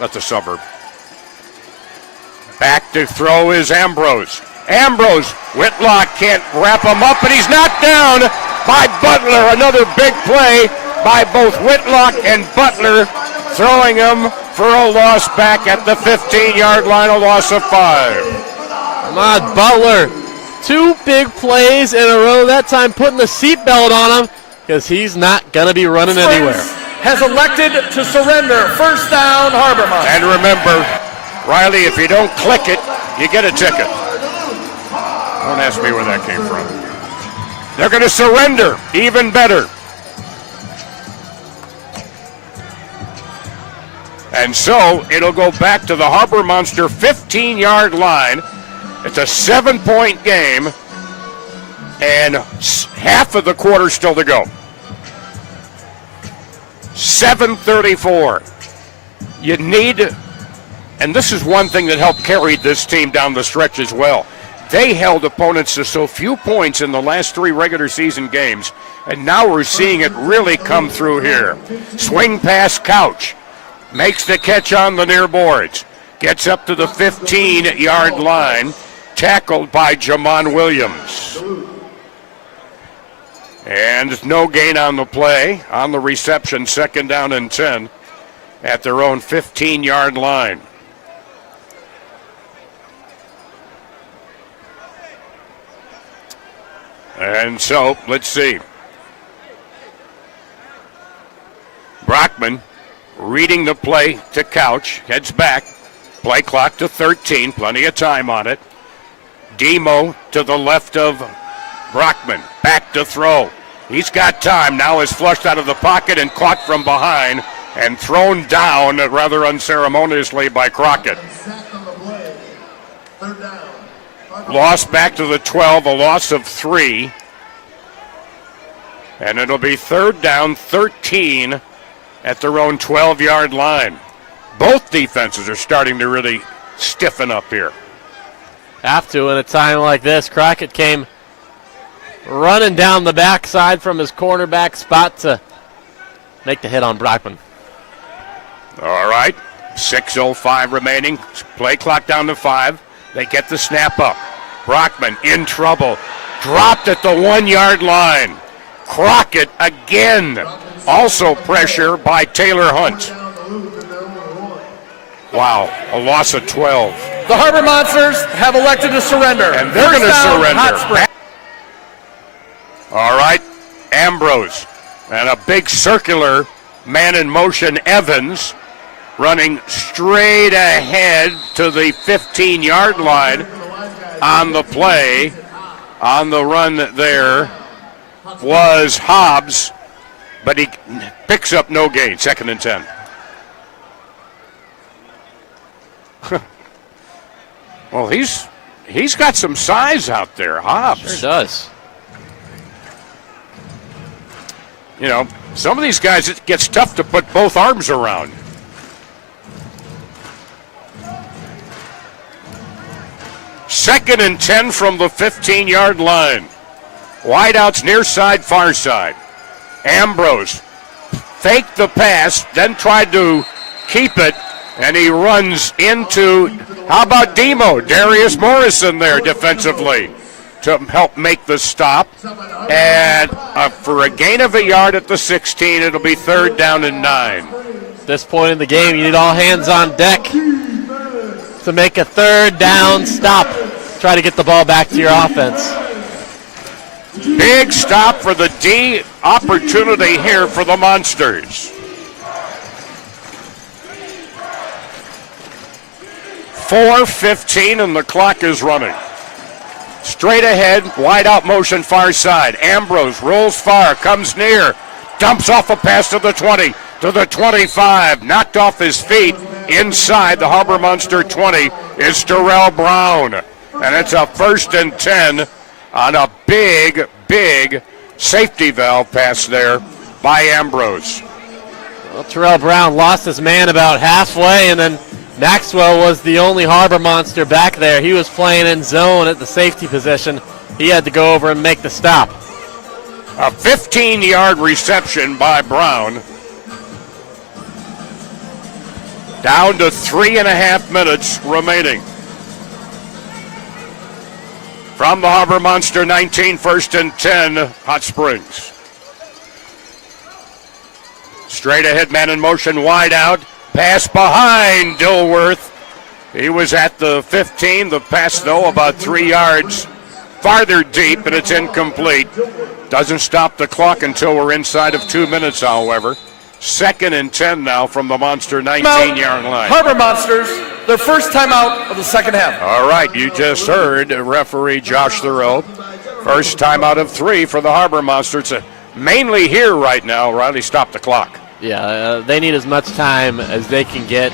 That's a suburb. Back to throw is Ambrose. Ambrose, Whitlock can't wrap him up, and he's knocked down by Butler. Another big play by both Whitlock and Butler, throwing him for a loss back at the 15-yard line, a loss of 5. Ahmad Butler, 2 big plays in a row, that time putting the seatbelt on him because he's not going to be running anywhere. Has elected to surrender. First down, Harbour Monster. And remember, Riley, if you don't click it, you get a ticket. Don't ask me where that came from. They're going to surrender. Even better. And so it'll go back to the Harbour Monster 15-yard line. It's a 7-point game, and half of the quarter still to go. 7:34. You need, and this is one thing that helped carry this team down the stretch as well. They held opponents to so few points in the last 3 regular season games, and now we're seeing it really come through here. Swing pass, Couch. Makes the catch on the near boards. Gets up to the 15-yard line. Tackled by Jamon Williams. And no gain on the play. On the reception, second down and 10 at their own 15-yard line. And so, let's see. Brockman reading the play to Couch. Heads back. Play clock to 13. Plenty of time on it. Demo to the left of Brockman. Back to throw. He's got time. Now is flushed out of the pocket and caught from behind and thrown down rather unceremoniously by Crockett. Loss back to the 12, a loss of 3. And it'll be third down, 13 at their own 12-yard line. Both defenses are starting to really stiffen up here. Have to in a time like this. Crockett came running down the backside from his cornerback spot to make the hit on Brockman. All right, 6:05 remaining. Play clock down to 5. They get the snap up. Brockman in trouble. Dropped at the 1-yard line. Crockett again. Also pressure by Taylor Hunt. Wow, a loss of 12. The Harbour Monsters have elected to surrender. And they're going to surrender. Hot Springs. All right, Ambrose And a big circular man in motion, Evans, running straight ahead to the 15-yard line on the play. On the run there was Hobbs, but he picks up no gain, 2nd and 10. Well, he's got some size out there, Hobbs. Sure does. You know, some of these guys, it gets tough to put both arms around. Second and 10 from the 15-yard line. Wideouts near side, far side. Ambrose faked the pass, then tried to keep it, and he runs into, how about Demo? Darius Morrison there defensively to help make the stop. And for a gain of a yard at the 16, it'll be 3rd down and 9. At this point in the game, you need all hands on deck to make a 3rd down stop. Try to get the ball back to your offense. Big stop for the D opportunity here for the Monsters. 4:15 and the clock is running. Straight ahead, wide out motion, far side. Ambrose rolls far, comes near, dumps off a pass to the 20, to the 25, knocked off his feet. Inside the Harbour Monster 20 is Terrell Brown. And it's a 1st and 10 on a big safety valve pass there by Ambrose. Well, Terrell Brown lost his man about halfway, and then Maxwell was the only Harbour Monster back there. He was playing in zone at the safety position. He had to go over and make the stop. A 15-yard reception by Brown. Down to 3.5 minutes remaining. From the Harbour Monster 19, 1st and 10, Hot Springs. Straight ahead, man in motion, wide out. Pass behind Dilworth. He was at the 15. The pass, though, about 3 yards farther deep, and it's incomplete. Doesn't stop the clock until we're inside of 2 minutes, however. 2nd and 10 now from the Monster 19-yard line. Harbour Monsters, their first timeout of the second half. All right, you just heard referee Josh Thoreau. First timeout of 3 for the Harbour Monsters. Mainly here right now. Riley, stop the clock. Yeah, they need as much time as they can get.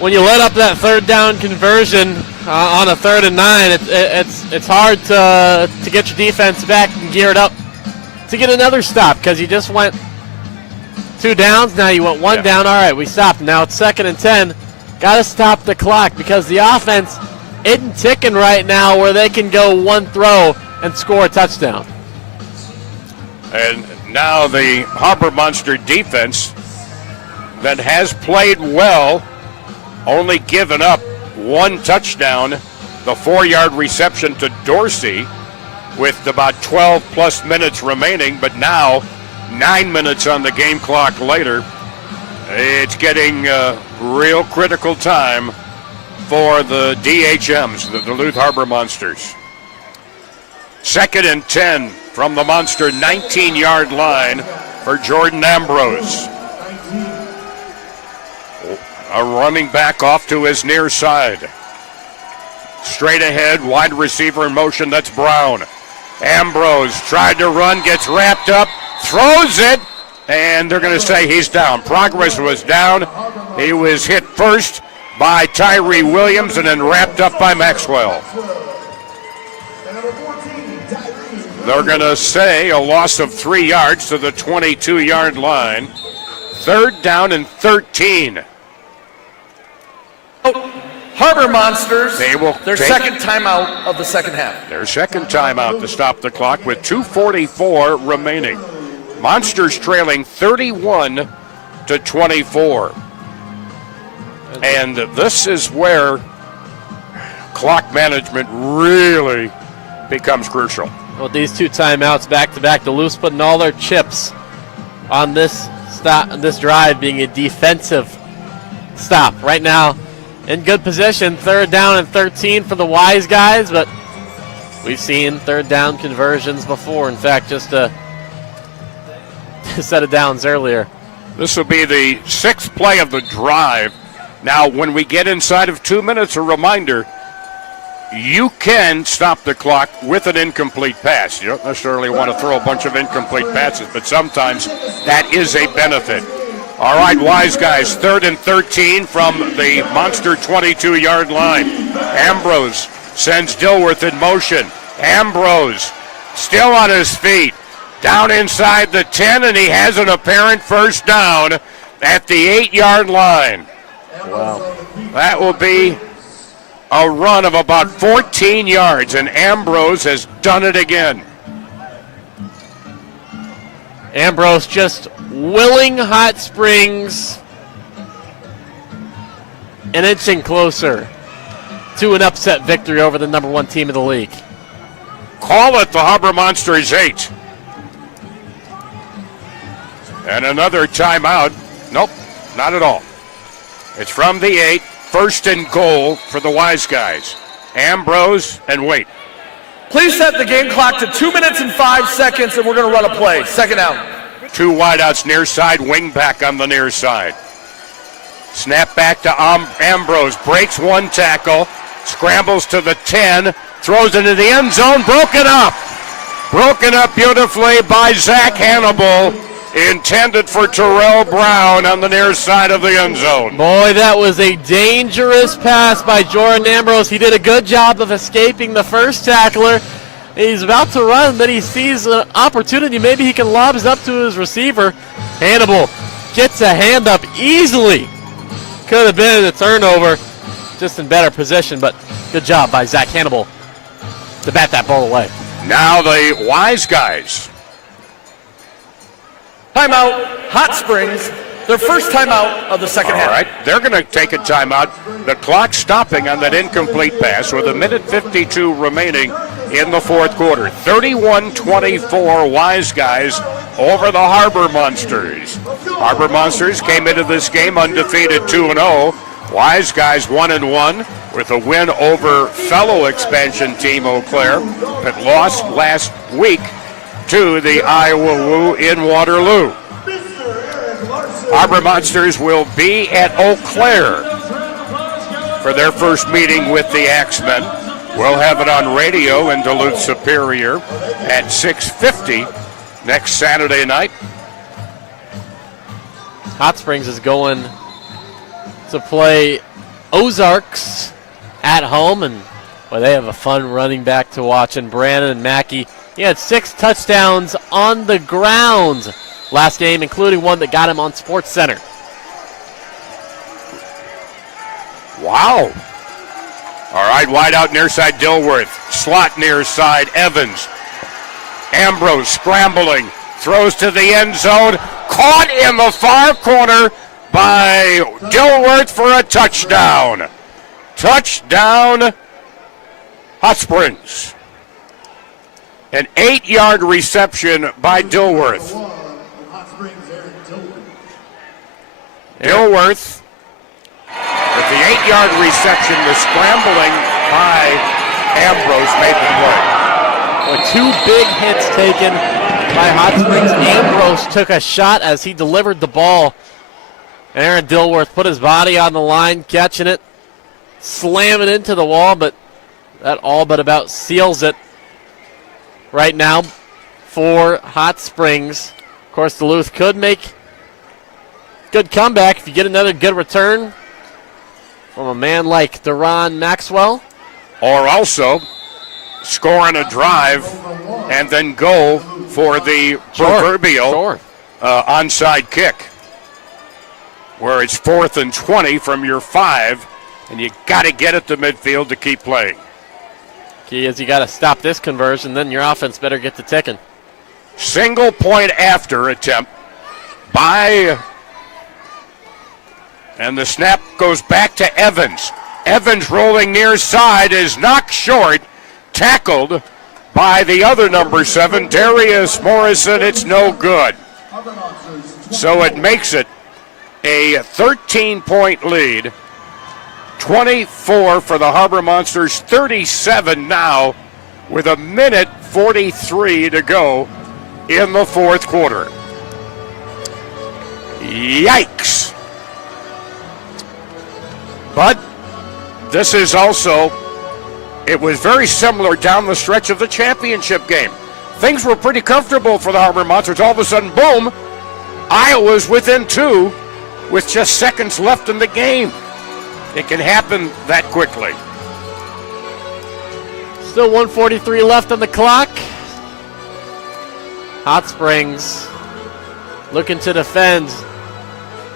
When you let up that 3rd down conversion on a 3rd and 9, it's hard to get your defense back and geared up to get another stop, because you just went 2 downs. Now you went 1 down. All right, we stopped. Now it's 2nd and 10. Got to stop the clock, because the offense isn't ticking right now where they can go 1 throw and score a touchdown. And now the Harbour Monster defense that has played well, only given up 1 touchdown, the 4-yard reception to Dorsey with about 12-plus minutes remaining, but now 9 minutes on the game clock later. It's getting real critical time for the DHMs, the Duluth Harbour Monsters. 2nd and 10 from the Monster 19-yard line for Jordan Ambrose. A running back off to his near side. Straight ahead, wide receiver in motion, that's Brown. Ambrose tried to run, gets wrapped up, throws it, and they're going to say he's down. Progress was down. He was hit first by Tyree Williams and then wrapped up by Maxwell. They're going to say a loss of 3 yards to the 22-yard line. 3rd down and 13. Harbour Monsters, their take second timeout of the second half. Their second timeout to stop the clock with 2:44 remaining. Monsters trailing 31-24. And this is where clock management really becomes crucial. Well, these 2 timeouts back-to-back, Duluth's putting all their chips on this drive being a defensive stop. Right now, in good position, 3rd down and 13 for the Wiseguys, but we've seen 3rd down conversions before. In fact, just a set of downs earlier. This will be the 6th play of the drive. Now, when we get inside of 2 minutes, a reminder, you can stop the clock with an incomplete pass. You don't necessarily want to throw a bunch of incomplete passes, but sometimes that is a benefit. All right, Wiseguys, 3rd and 13 from the Monster 22-yard line. Ambrose sends Dilworth in motion. Ambrose still on his feet. Down inside the 10, and he has an apparent first down at the 8-yard line. Wow. That will be a run of about 14 yards, and Ambrose has done it again. Ambrose just willing Hot Springs and inching closer to an upset victory over the number 1 team in the league. Call it the Harbour Monsters 8. And another timeout. Nope, not at all. It's from the 8. 1st and goal for the Wiseguys. Ambrose and wait. Please set the game clock to 2 minutes and 5 seconds, and we're going to run a play. 2nd down. 2 wideouts near side, wing back on the near side. Snap back to Ambrose, breaks 1 tackle, scrambles to the 10, throws into the end zone, broken up. Broken up beautifully by Zach Hannibal, intended for Terrell Brown on the near side of the end zone. Boy, that was a dangerous pass by Jordan Ambrose. He did a good job of escaping the first tackler. He's about to run, then he sees an opportunity. Maybe he can lob it up to his receiver. Hannibal gets a hand up easily. Could have been a turnover, just in better position, but good job by Zach Hannibal to bat that ball away. Now the Wiseguys. Timeout, Hot Springs. Their first timeout of the second half. All right, they're going to take a timeout. The clock stopping on that incomplete pass with 1:52 remaining in the 4th quarter. 31-24 Wiseguys over the Harbour Monsters. Harbour Monsters came into this game undefeated 2-0. Wiseguys 1-1 with a win over fellow expansion team Eau Claire that lost last week to the Iowa Woo in Waterloo. Harbour Monsters will be at Eau Claire for their first meeting with the Axemen. We'll have it on radio in Duluth Superior at 6:50 next Saturday night. Hot Springs is going to play Ozarks at home, and well, they have a fun running back to watch in Brandon Mackey. He had 6 touchdowns on the ground last game, including one that got him on Sports Center. Wow. All right, wide out near side Dilworth. Slot near side Evans. Ambrose scrambling. Throws to the end zone. Caught in the far corner by Dilworth for a touchdown. Touchdown, Hot Springs. An 8-yard reception by Dilworth. Dilworth with the 8-yard reception, the scrambling by Ambrose made the play. Well, 2 big hits taken by Hot Springs. Ambrose took a shot as he delivered the ball. Aaron Dilworth put his body on the line, catching it, slamming into the wall, but that all but about seals it right now for Hot Springs. Of course, Duluth could make good comeback if you get another good return from a man like Deron Maxwell. Or also score on a drive and then go for the proverbial onside kick, where it's 4th and 20 from your 5, and you got to get it to midfield to keep playing. Key is you got to stop this conversion, then your offense better get to ticking. Single point after attempt by, and the snap goes back to Evans. Evans rolling near side is knocked short, tackled by the other number 7, Darius Morrison. It's no good. So it makes it a 13-point lead. 24 for the Harbour Monsters, 37 now with 1:43 to go in the 4th quarter. Yikes. But this is also, it was very similar down the stretch of the championship game. Things were pretty comfortable for the Harbour Monsters. All of a sudden, boom, Iowa's within 2 with just seconds left in the game. It can happen that quickly. Still 1:43 left on the clock. Hot Springs looking to defend.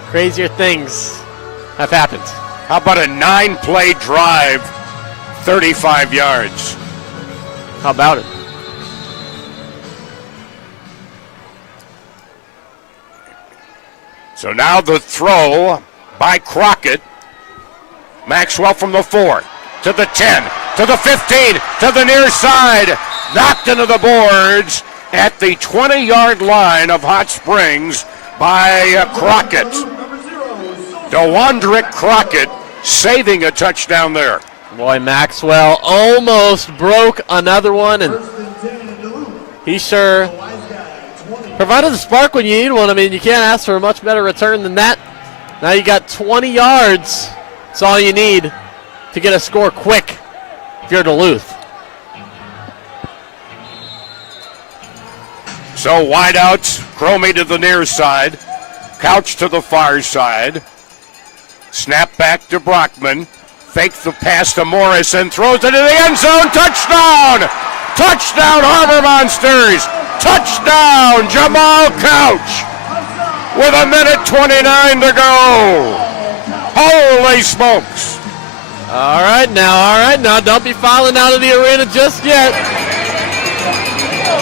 Crazier things have happened. How about a 9-play drive, 35 yards? How about it? So now the throw by Crockett. Maxwell from the 4 to the 10 to the 15 to the near side. Knocked into the boards at the 20-yard line of Hot Springs by Crockett. DeWandrick Crockett saving a touchdown there. Boy, Maxwell almost broke another one, and he sure provided the spark when you need one. I mean, you can't ask for a much better return than that. Now you got 20 yards. That's all you need to get a score quick if you're Duluth. So wideouts, Cromie to the near side, Couch to the far side. Snap back to Brockman. Fakes the pass to Morrison. Throws it into the end zone. Touchdown! Touchdown, Harbour Monsters! Touchdown, Jamal Couch! With 1:29 to go. Holy smokes! All right, now, don't be filing out of the arena just yet.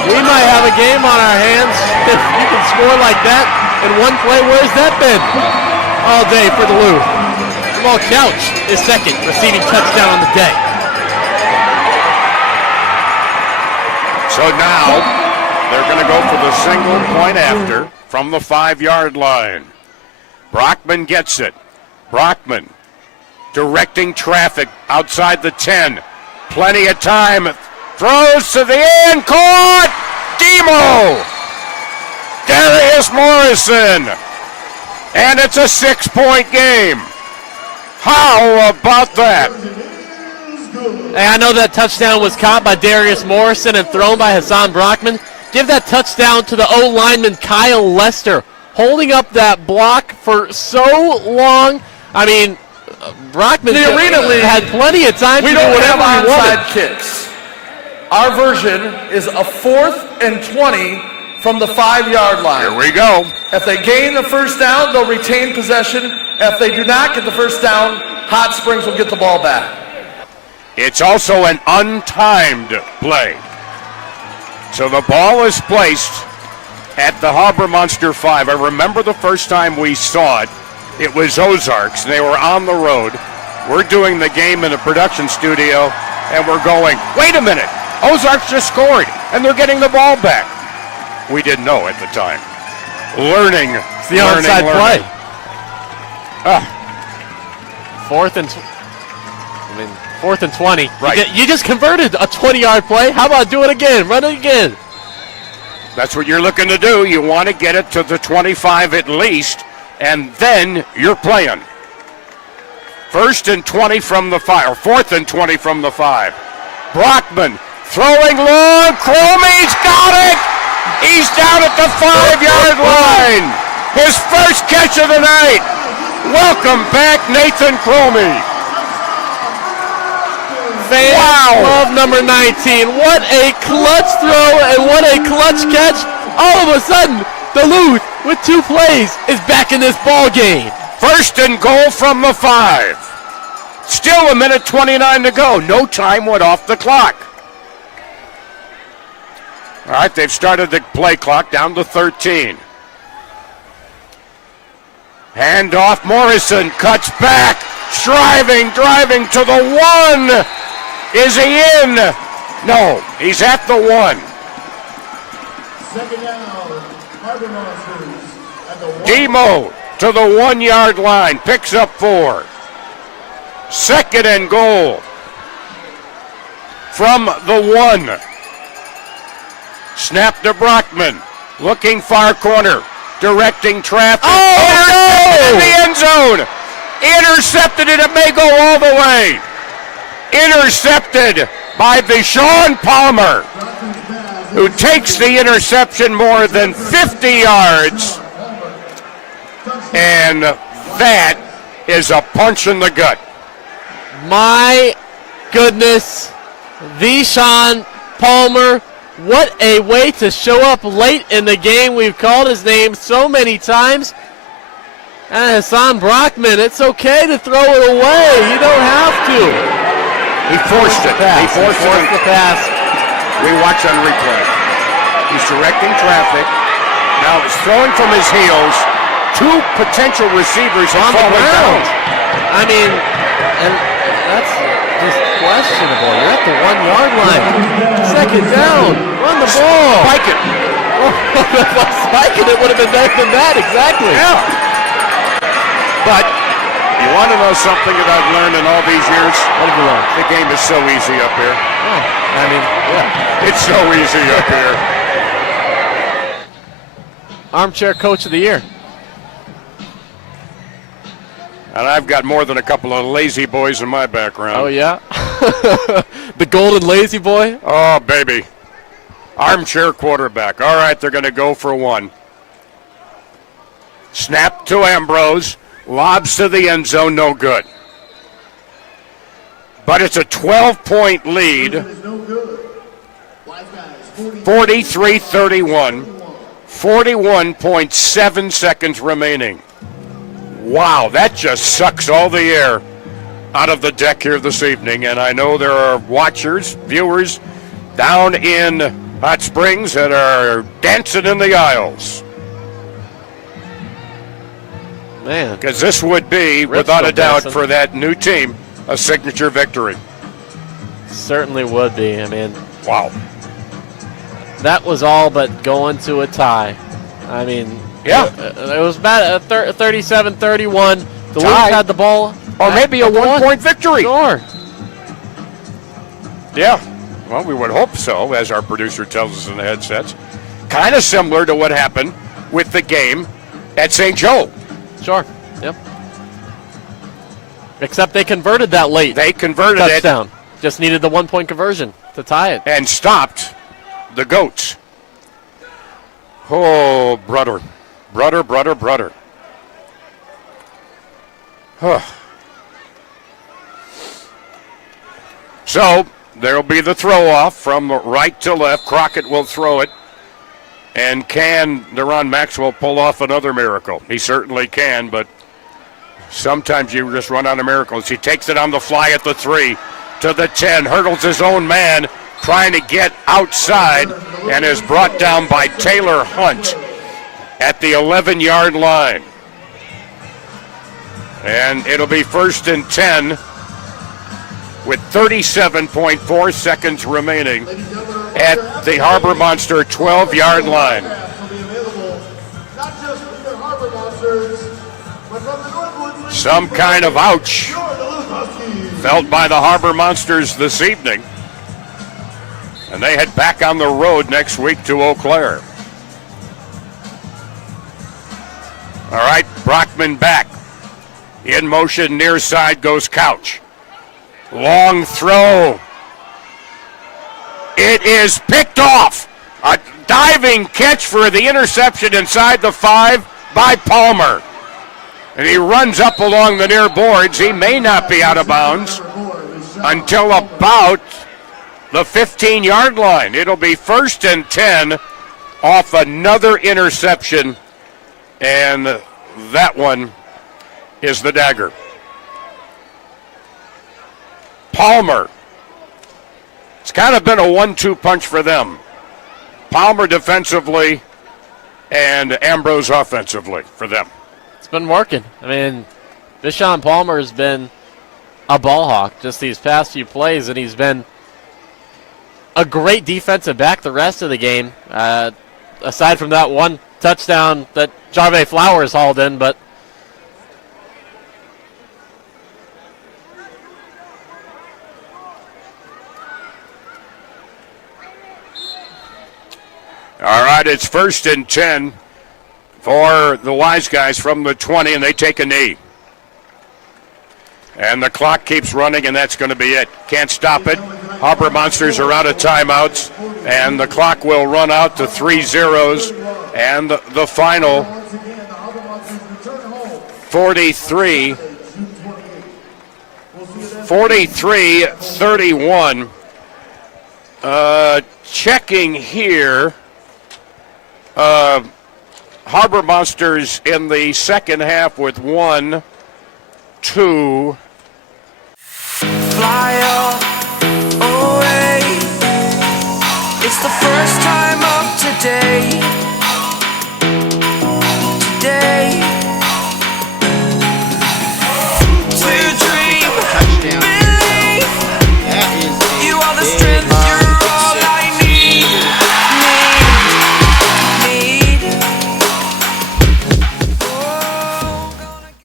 We might have a game on our hands if you can score like that in one play. Where's that been? All day for Duluth. Jamal Couch is second receiving touchdown on the day. So now they're going to go for the single point after from the 5-yard line. Brockman gets it. Brockman directing traffic outside the 10. Plenty of time. Throws to the end. Caught! Demo! Darius Morrison. And it's a 6-point game. How about that? Hey, I know that touchdown was caught by Darius Morrison and thrown by Hassan Brockman. Give that touchdown to the O-lineman Kyle Lester, holding up that block for so long. I mean, Brockman The Arena League, had plenty of time to we do don't whatever have he wanted. onside kicks. Our version is a 4th and 20 from the 5-yard line. Here we go. If they gain the first down, they'll retain possession. If they do not get the first down, Hot Springs will get the ball back. It's also an untimed play. So the ball is placed at the Harbour Monster 5. I remember the first time we saw it, it was Ozarks, and they were on the road. We're doing the game in the production studio, and we're going, wait a minute, Ozarks just scored, and they're getting the ball back. We didn't know at the time. Learning. It's the onside play. Fourth and 20. Right. You just converted a 20-yard play. How about do it again? Run it again. That's what you're looking to do. You want to get it to the 25 at least, and then you're playing. 1st and 20 from the 5, or 4th and 20 from the 5. Brockman throwing long. Cromie's got it. He's down at the 5-yard line. His first catch of the night. Welcome back, Nathan Cromie. Wow. Love number 19. What a clutch throw and what a clutch catch. All of a sudden, Duluth, with 2 plays, is back in this ball game. 1st and goal from the 5. Still 1:29 to go. No time went off the clock. All right, they've started the play clock down to 13. Handoff, Morrison cuts back, driving to the 1. Is he in? No, he's at the 1. Second down, Harbour Monsters at the 1. Demo to the 1-yard line, picks up 4. 2nd and goal from the 1. Snap to Brockman, looking far corner. directing traffic. Oh, in the end zone. Intercepted, and it may go all the way. Intercepted by Vishon Palmer, who takes the interception more than 50 yards. And that is a punch in the gut. My goodness, Vishon Palmer, what a way to show up late in the game. We've called his name so many times. And Hassan Brockman, it's okay to throw it away. You don't have to. He forced it. He forced the pass. We watch on replay. He's directing traffic. Now he's throwing from his heels. Two potential receivers have fallen down. I mean, and that's just questionable. You're at the 1 yard line. Second down. Run the ball. Spike it. Spike it. It would have been better than that. Exactly. Yeah. But you want to know something that I've learned in all these years? What have you learned? The game is so easy up here. Oh, I mean, yeah. It's so easy up here. Armchair Coach of the Year. And I've got more than a couple of lazy boys in my background. Oh, yeah? The golden lazy boy? Oh, baby. Armchair quarterback. All right, they're going to go for one. Snap to Ambrose. Lobs to the end zone, no good. But it's a 12-point lead. 43-31. 41.7 seconds remaining. Wow, that just sucks all the air out of the deck here this evening. And I know there are watchers, viewers down in Hot Springs that are dancing in the aisles. Man. Because this would be, without a doubt, for that new team, a signature victory. Certainly would be. I mean, wow. That was all but going to a tie. I mean, yeah. It was about 37-31. Duluth had the ball. Or maybe a one-point victory. Sure. Yeah. Well, we would hope so, as our producer tells us in the headsets. Kind of similar to what happened with the game at St. Joe. Sure. Yep. Except they converted that late. They converted touchdown. Just needed the 1-point conversion to tie it. And stopped the Goats. Oh, brother. Brother. Huh. So, there'll be the throw-off from right to left. Crockett will throw it. And can Deron Maxwell pull off another miracle? He certainly can, but sometimes you just run out of miracles. He takes it on the fly at the 3 to the 10, hurdles his own man, trying to get outside, and is brought down by Taylor Hunt at the 11-yard line. And it'll be 1st and 10 with 37.4 seconds remaining at the Harbour Monster 12-yard line. Some kind of ouch felt by the Harbour Monsters this evening. And they head back on the road next week to Eau Claire. All right, Brockman back. In motion, near side goes Couch. Long throw. It is picked off. A diving catch for the interception inside the 5 by Palmer. And he runs up along the near boards. He may not be out of bounds until about the 15-yard line. It'll be 1st and 10 off another interception. And that one is the dagger. Palmer. It's kind of been a 1-2 punch for them. Palmer defensively and Ambrose offensively for them. It's been working. I mean, Vishon Palmer has been a ball hawk just these past few plays, and he's been a great defensive back the rest of the game. Aside from that one touchdown that Jarve Flowers hauled in, but all right, it's 1st and 10 for the Wiseguys from the 20, and they take a knee. And the clock keeps running, and that's going to be it. Can't stop it. Harbour Monsters are out of timeouts, and the clock will run out to 3-0. And the final 43-31. Checking here. Harbour Monsters in the second half with 1, 2. Fly away. It's the first time of today.